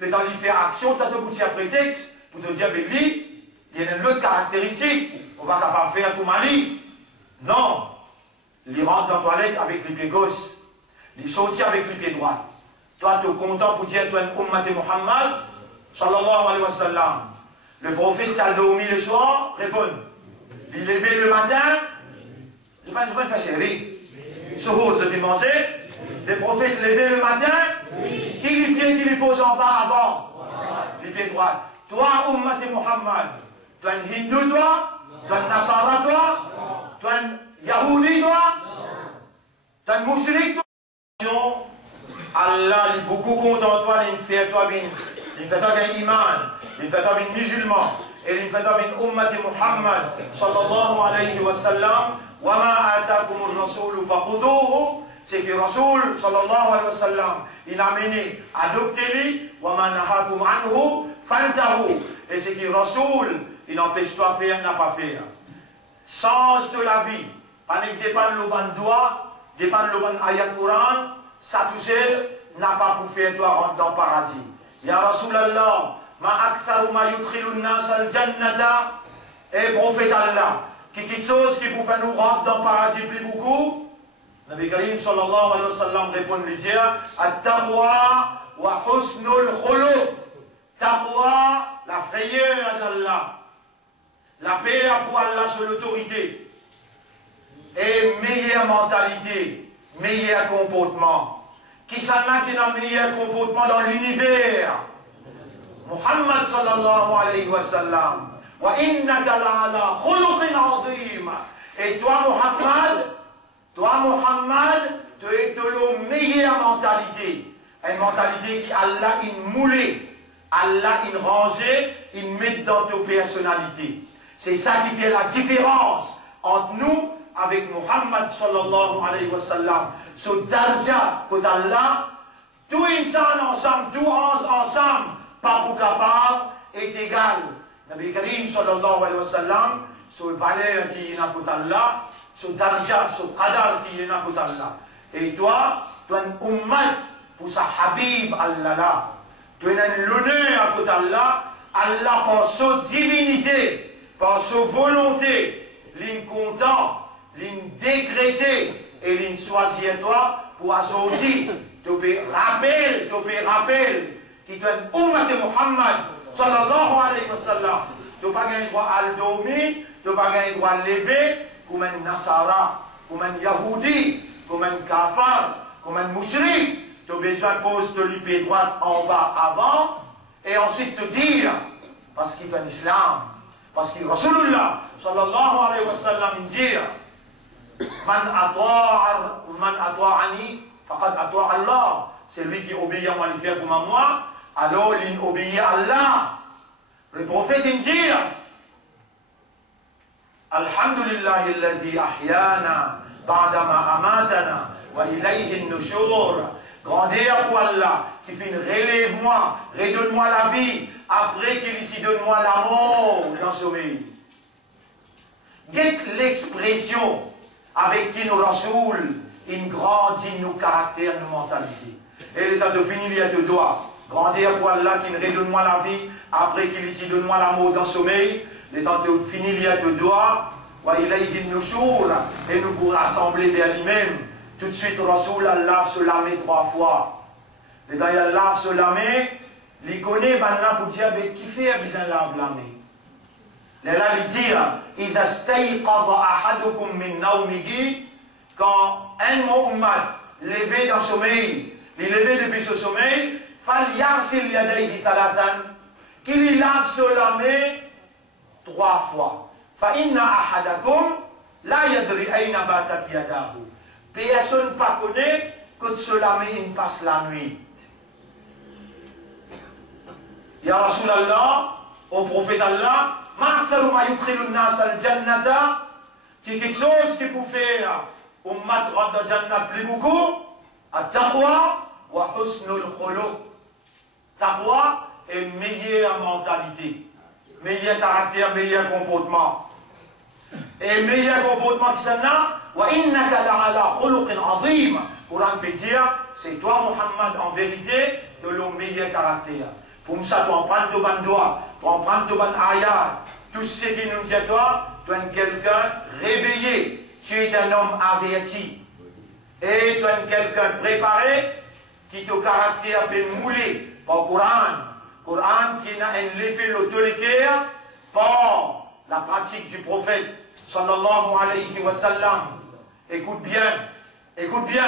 il est dans les faire action, tu as tout petit prétexte pour te dire, mais lui, il y a une autre caractéristique, on va capable de faire tout mali. Non, il rentre dans la toilette avec le pied gauche, il sortit avec le pied droit. Toi, tu es content pour dire, tu es un ummat de Muhammad, sallallahu alayhi wa sallam. Le prophète qui a dormi le soir, répond. Il est levé le matin, je ne vais pas faire chérie. Ce jour, je vais manger. Le prophète levé le matin, Oui. Qui les pieds qui les pose en bas avant? Les pieds droits. Toi, Ummat et Muhammad, tu es un hindou, toi? Tu es un nasara, toi? Tu es un yahoudi, toi? Tu es un mushrik, toi? Allah est beaucoup content, toi, il fait toi un iman, il fait toi un musulman, et il fait toi un ummat de Muhammad, sallallahu alayhi wa sallam, wa ma atakum ar-rasoul faqudouhu, c'est que Rasoul, sallallahu alayhi wa sallam, il a mené, adoptez-les, wa ma nahakum anhu, fantahu, et c'est que Rasoul, il empêche toi de faire, n'a pas fait. Sens de la vie, avec dépend le ban doigt, dépend le ban ayat Coran, ça tout seul n'a pas pour faire toi rentrer dans le paradis. Ya Rasulallah, ma aktharu ma yudkhilun nas al-jannata, et prophète Allah, qui quelque chose qui vous fait nous rentrer dans le paradis plus beaucoup. Nabi Karim sallallahu alayhi wa sallam répond lui dire, at-taqwa wa husnul khuluq. Taqwa, la frayeur d'Allah, la paix pour Allah sur l'autorité, et meilleure mentalité, meilleur comportement. Qui s'en a qui a un meilleur comportement dans l'univers? Muhammad sallallahu alayhi wa sallam. Wa innaka la'ala khuluqin azim. Et toi Muhammad, tu es de la meilleure mentalité. Une mentalité qui Allah in moulé, Allah in rangé, in met dans ta personnalité. C'est ça qui fait la différence entre nous avec Muhammad sallallahu alayhi wa sallam. Ce darja que Allah, tout insan ensemble, tout ensemble, pas pour capable, est égal. Nabi Karim sallallahu alayhi wa sallam, ce valeur qui est là pour Allah, ce darja, ce qadar qui est là pour Allah. Et toi, tu es un ummat pour sa habib Allah là. Tu es un l'honneur pour Allah, Allah par sa divinité, par sa volonté, l'incontent, décrété et l'in choisir toi pour assortir, tu peux rappeler, qui te un ummat de Muhammad, sallallahu alayhi wa sallam, tu n'as pas le droit à le dormir, tu n'as pas le droit à le lever, comme un Nasara, comme un Yahoudi, comme un Kafar, comme un Mushrik, tu as besoin de poser le pied droit en bas avant, et ensuite te dire, parce qu'il est un islam, parce qu'il est Rasulullah, sallallahu alayhi wa sallam, dit, Man ata'ani, faqad ata'a Allah. C'est lui qui obéit à moi, il fait comme à moi, alors il obéit à Allah. Le prophète dit, Alhamdulillah alladhi ahyana ba'dama amatana wa ilayhi an-nushur. Grandeur pour Allah qui fait relève-moi, redonne-moi la vie après qu'il ici donne-moi la mort dans le sommeil. Guette l'expression avec qui nous Rasoul, il grandit nos caractères, nos mentalités. Et l'état de finir, il y a deux doigts. Grandeur pour Allah qui redonne-moi la vie, après qu'il ici donne-moi la mort dans le sommeil. L'état de finir, il y a deux doigts. Il a dit nos jours, et nous pour rassembler vers lui-même. Tout de suite, Rasoul, Allah se lame 3 fois. Et quand il lave se lame, il connaît maintenant pour dire, mais qui fait besoin de laver? Et là, il dit, quand un Muhammad levé dans le sommeil, il est levé depuis ce sommeil, qu'il lave se lame 3 fois. Personne ne connaît que se lamer passe la nuit. Ya Rasulallah, au prophète Allah, qui est quelque chose qui peut faire ummat rad jannat plus beaucoup, at-taqwa wa husnul khuluq. Taqwa est meilleure mentalité, meilleur caractère, meilleur comportement. Et meilleur comportement qui s'en a, wa innaka la'ala khuluqin azim. Coran peut dire, c'est toi Muhammad en vérité de le meilleur caractère. Pour ça, tu en prends ton ban doigt, tu en prends ton ban ayat, tout ce qui nous dit à toi, tu es quelqu'un réveillé, tu es un homme averti. Et tu es quelqu'un préparé, qui te caractère peut mouler par le Coran. Coran qui n'a un effet l'autorité par la pratique du prophète, sallallahu alayhi wa sallam. Écoute bien, écoute bien.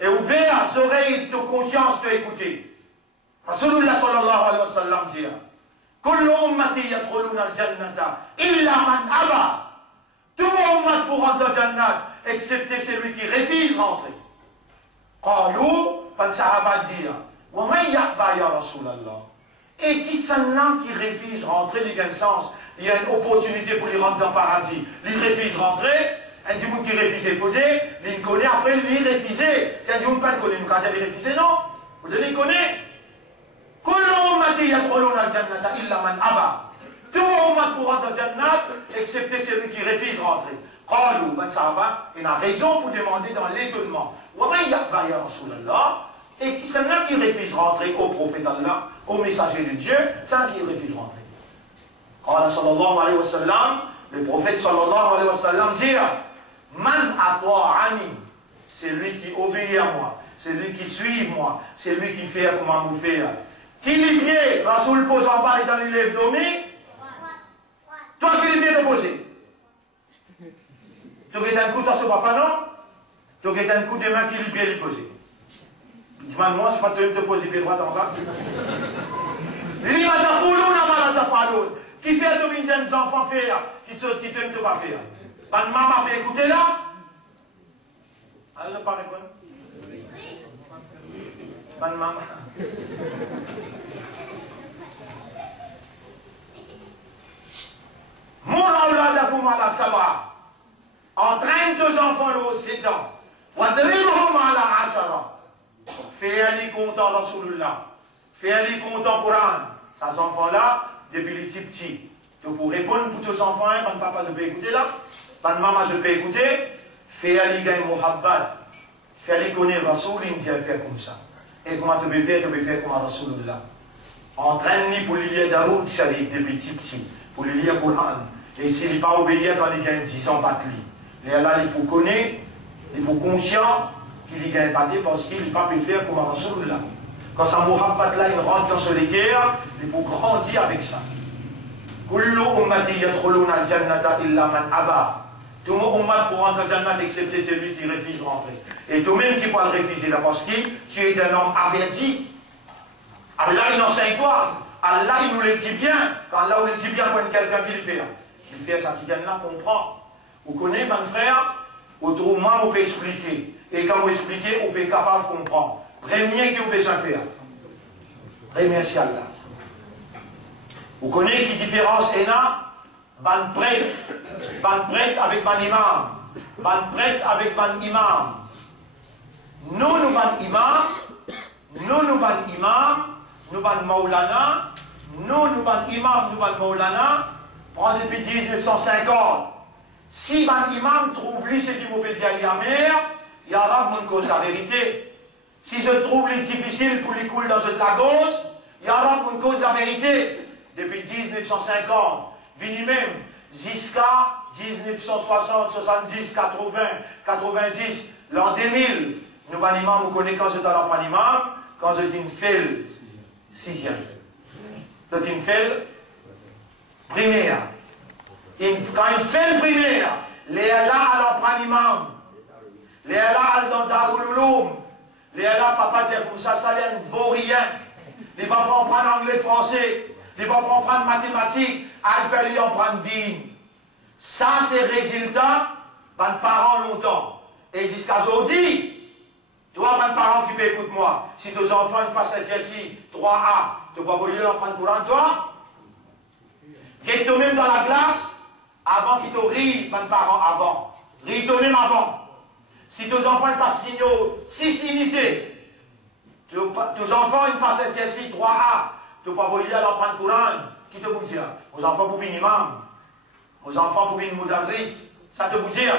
et ouvert les oreilles de conscience de écouter. Rasulullah sallallahu alayhi wa sallam dit Kullu ummati yadkhuluna al-jannata illa man aba. Tout mon ummat pour rentrer au Jannat, excepté celui qui refuse rentrer. Qalou, pan sahaba dit Wa man ya'ba ya Rasulallah. Et qui s'en qui refuse rentrer, il y a un sens, il y a une opportunité pour lui rentrer dans le paradis. Il refuse rentrer, un dit qui refuse écouter, il connaît après lui refuser. C'est un dit pas connaît, nous quand il refusé, non. Vous devez connaître. Kullu ummati yadkhuluna al-jannata illa man aba. Tout le monde pour rentrer dans le Jannat, excepté celui qui refuse rentrer. Qalou, ben sahaba, il a raison pour demander dans l'étonnement. Wa man ya'ba ya Rasulallah. Et qui s'en qui refuse rentrer au prophète d'Allah, au messager de Dieu, c'est qui refuse rentrer. Qala sallallahu alayhi wa sallam, le prophète sallallahu alayhi wa sallam dit Man atwa'ani, c'est lui qui obéit à moi, c'est lui qui suit moi, c'est lui qui fait comme vous fait. Qui les pieds, Rasoul pose en bas et dans les lèvres domi, toi qui les pieds de poser. Tu as un coup dans ce papa, non? Tu as un coup de main qui les pieds de poser. Dis-moi, c'est pas toi qui te poses les pieds droits en bas. Qui fait à tous les enfants faire, qui chose qui ne te pas faire. Pas de maman peut écouter là? Elle ne pas répondre. Pas de maman. Mon auladakum ala sab'a. Entraîne tes enfants là 7 ans. Wadribuhum ala ashara. Fais-les content Rasulullah. Fais-les content Coran. Ces enfants-là, depuis les petits. Donc pour répondre pour tes enfants, pas de papa je peux écouter là, pas de maman je peux écouter, fais-les gagner Muhammad. Fais-les connaître Rasoul, il me dit faire comme ça. Et comment tu peux faire comme Rasulullah. Entraîne-les pour lire Daroud Sharif depuis petit, pour lire Coran. Et s'il n'est pas obéi quand il gagne 10 ans, batte-lui. Et là, il faut connaître, il faut conscient qu'il y gagne battu parce qu'il n'est pas pu faire comme Rasulullah. Quand ça Muhammad là, il rentre dans ce guerre, il faut grandir avec ça. Kullu ummati yadkhuluna al-jannata illa man aba. Tout le monde pour rentrer au Jannat excepté celui qui refuse de rentrer. Et toi-même qui peut le refuser là parce que tu es un homme averti. Allah il enseigne toi. Allah il nous le dit bien. Quand Allah nous le dit bien pour quelqu'un qui le fait. Il fait ça qui gagne là, comprend. Vous connaissez mon frère? Autrement on peut expliquer. Et quand vous expliquez, on peut être capable de comprendre. Premier qui vous besoin de faire. Remerciez Allah. Vous connaissez qui différence est là? Ban prêtre avec ban imam. Ban prêtre avec ban imam. Nous ban imam. Nous ban imam. Nous ban maulana. Nous ban imam, nous ban maulana. Prend depuis 1950. Si ban imam trouve lui ce qu'il vous peut dire à la mer, il y aura mon cause la vérité. Si je trouve les difficiles pour les couler dans cette lagos, il y aura mon cause la vérité. Depuis 1950, vini même jusqu'à 1960, 70, 80, 90, l'an 2000, nous banimam, vous connaissez quand j'étais dans l'imam, quand j'étais une felle, 6e. J'étais une felle primaire. Quand une felle primaire, les là à l'imam, les là dans Darul Uloum, les là, papa dit comme ça ne vaut rien. Les papas en prennent anglais, français. Les papas en prennent mathématiques. Alpha, en prennent digne. Ça, c'est le résultat de parents longtemps. Et jusqu'à aujourd'hui, toi, mes parents qui écoute moi, si tes enfants passent à Jessie 3A, tu vas vouloir en prendre courant, toi? Qu'est-ce toi-même dans la classe, avant qu'ils te rient, mes parents, avant. Ris toi-même avant. Si tes enfants passent signaux 6 unités, tes enfants ils passent à Jessie 3A, tu vas vouloir en prendre courant, qui te vous dire? Aux enfants pour une imam, aux enfants pour une moudadrice, ça te vous dire?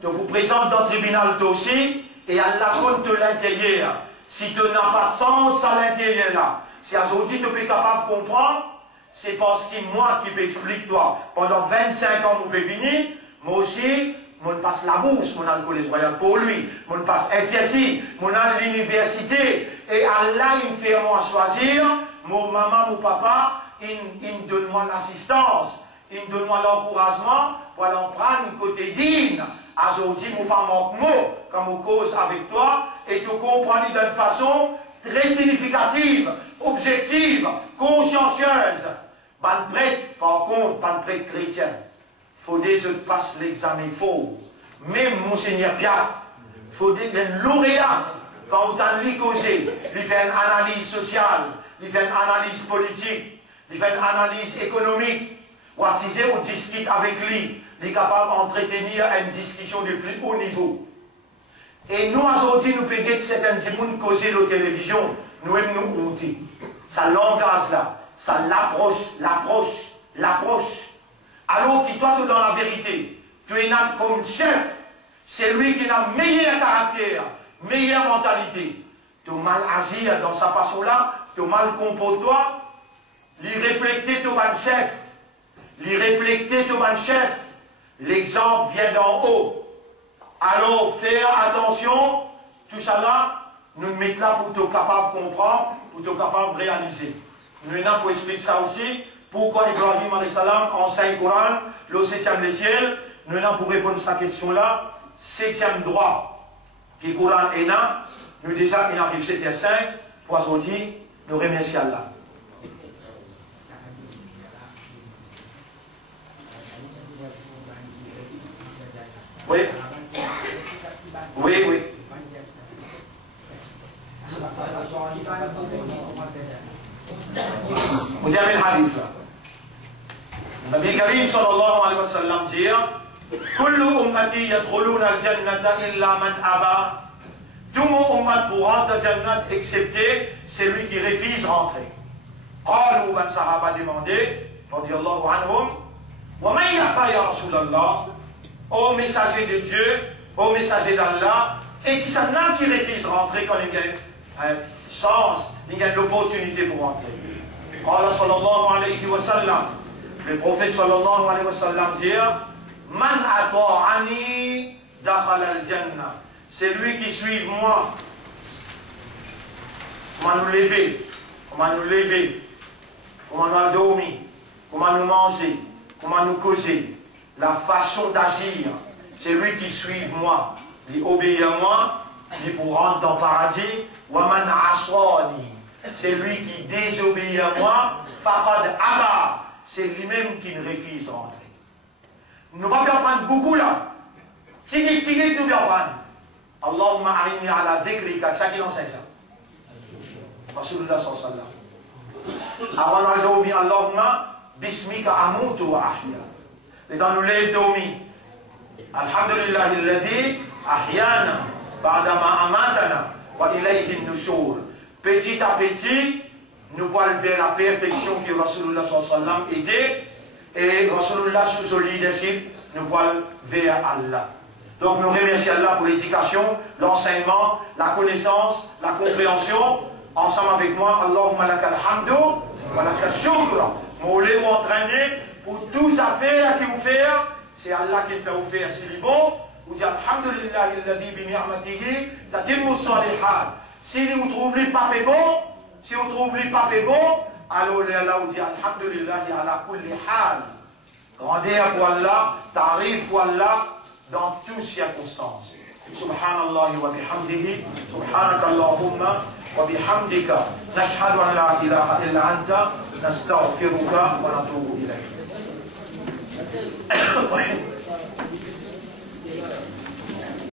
Tu vous présentes dans le tribunal toi aussi, et Allah compte de l'intérieur. Si tu n'as pas sens à l'intérieur là, si aujourd'hui tu es capable de comprendre, c'est parce que moi qui m'explique toi, pendant 25 ans, vous pouvez venir, moi aussi, je passe la bourse, je le collège royal pour lui, je passe exercice, je à l'université, et Allah il me fait moi choisir, mon maman, mon papa, il me donne moi l'assistance, il me donne moi l'encouragement pour aller en prendre une côté digne. aujourd'hui, je ne pas manque mot comme cause avec toi, et tu comprends d'une façon très significative, objective, consciencieuse. Ban prêtre, par contre, ban prêtre chrétien. Faut que je passe l'examen faux. Même Monseigneur Pierre, faut que les lauréats, quand vous avez lui causé, lui fait une analyse sociale, lui fait une analyse politique, lui fait une analyse économique, ou assisé ou discute avec lui, il est capable d'entretenir une discussion de plus haut niveau. Et nous, aujourd'hui, nous pouvons certains gens causer la télévision, nous aimons nous monter. Ça langage là, ça l'approche. Alors que toi, tu es dans la vérité, tu es là comme chef, c'est lui qui a meilleur caractère, meilleure mentalité. Tu as mal agi dans sa façon-là, tu as mal comporté toi, lui réflecter ton chef, l'exemple vient d'en haut. Alors, faire attention, tout ça là, nous nous mettons là pour être capable de comprendre, pour être capable de réaliser. Nous sommes là pour expliquer ça aussi, pourquoi Ibrahim a.s. enseigne le Coran, le 7e des ciels. Nous sommes là pour répondre à cette question-là. 7e droit, que le Coran est là, nous déjà, il arrive 7h05, pour aujourd'hui, nous remercions Allah. Oui. Oui. Vous avez le hadith là. Nabi Karim sallallahu alayhi wa sallam dit Kullu ummati yadkhuluna al-jannata illa man aba. Tout mon ummat pour rentrer dans la Jannat excepté celui qui refuse rentrer. Qalu ban sahaba demandé, radiyallahu anhum, wa man yaba ya Rasulallah, ô messager de Dieu, ô messager d'Allah, et qui s'en a qui refuse rentrer quand il y a une chance, il y a l'opportunité pour rentrer. Qala sallallahu alayhi wa sallam, le prophète sallallahu alayhi wa sallam dit, man ata'ani dakhala al-jannah. C'est lui qui suit moi. Comment nous lever, comment nous dormir, comment nous manger, comment nous causer, la façon d'agir. C'est lui qui suit moi, il obéit à moi, il pour rentrer dans le paradis. Waman aswani, c'est lui qui désobéit à moi, faqad aba, c'est lui-même qui ne refuse rentrer. Nous ne pouvons pas prendre beaucoup là. Tigit, nous devons prendre. Allahumma a'inni ala dhikrika, ça qui enseigne ça. Rasulullah sallallahu alayhi wa sallam. Avant de dormir, Allahumma bismika amutu wa ahya. Et dans nous lève dormir. Alhamdulillah alladhi ahyana ba'dama amatana wa ilayhi an-nushur. Petit à petit, nous allons vers la perfection que Rasulullah sallallahu alayhi wa sallam était. Et Rasulullah sous son leadership, nous allons vers Allah. Donc nous remercions Allah pour l'éducation, l'enseignement, la connaissance, la compréhension. Ensemble avec moi, Allahumma lakal hamdu wa lakal shukra. Nous voulons entraîner pour toutes affaires qui vous faire. C'est Allah qui fait vous faire, c'est bon. Vous dites Alhamdulillah alladhi bi ni'matihi tatimmu salihat. Si vous trouvez pas fait bon, alors là vous dites Alhamdulillah ala kulli hal. Grandeur pour Allah, tarif pour Allah. Dans toutes circonstances. Subhanallah wa bihamdihi, subhanaka Allahumma wa bihamdika, nashhadu an la ilaha illa anta, nastaghfiruka wa natubu ilayk.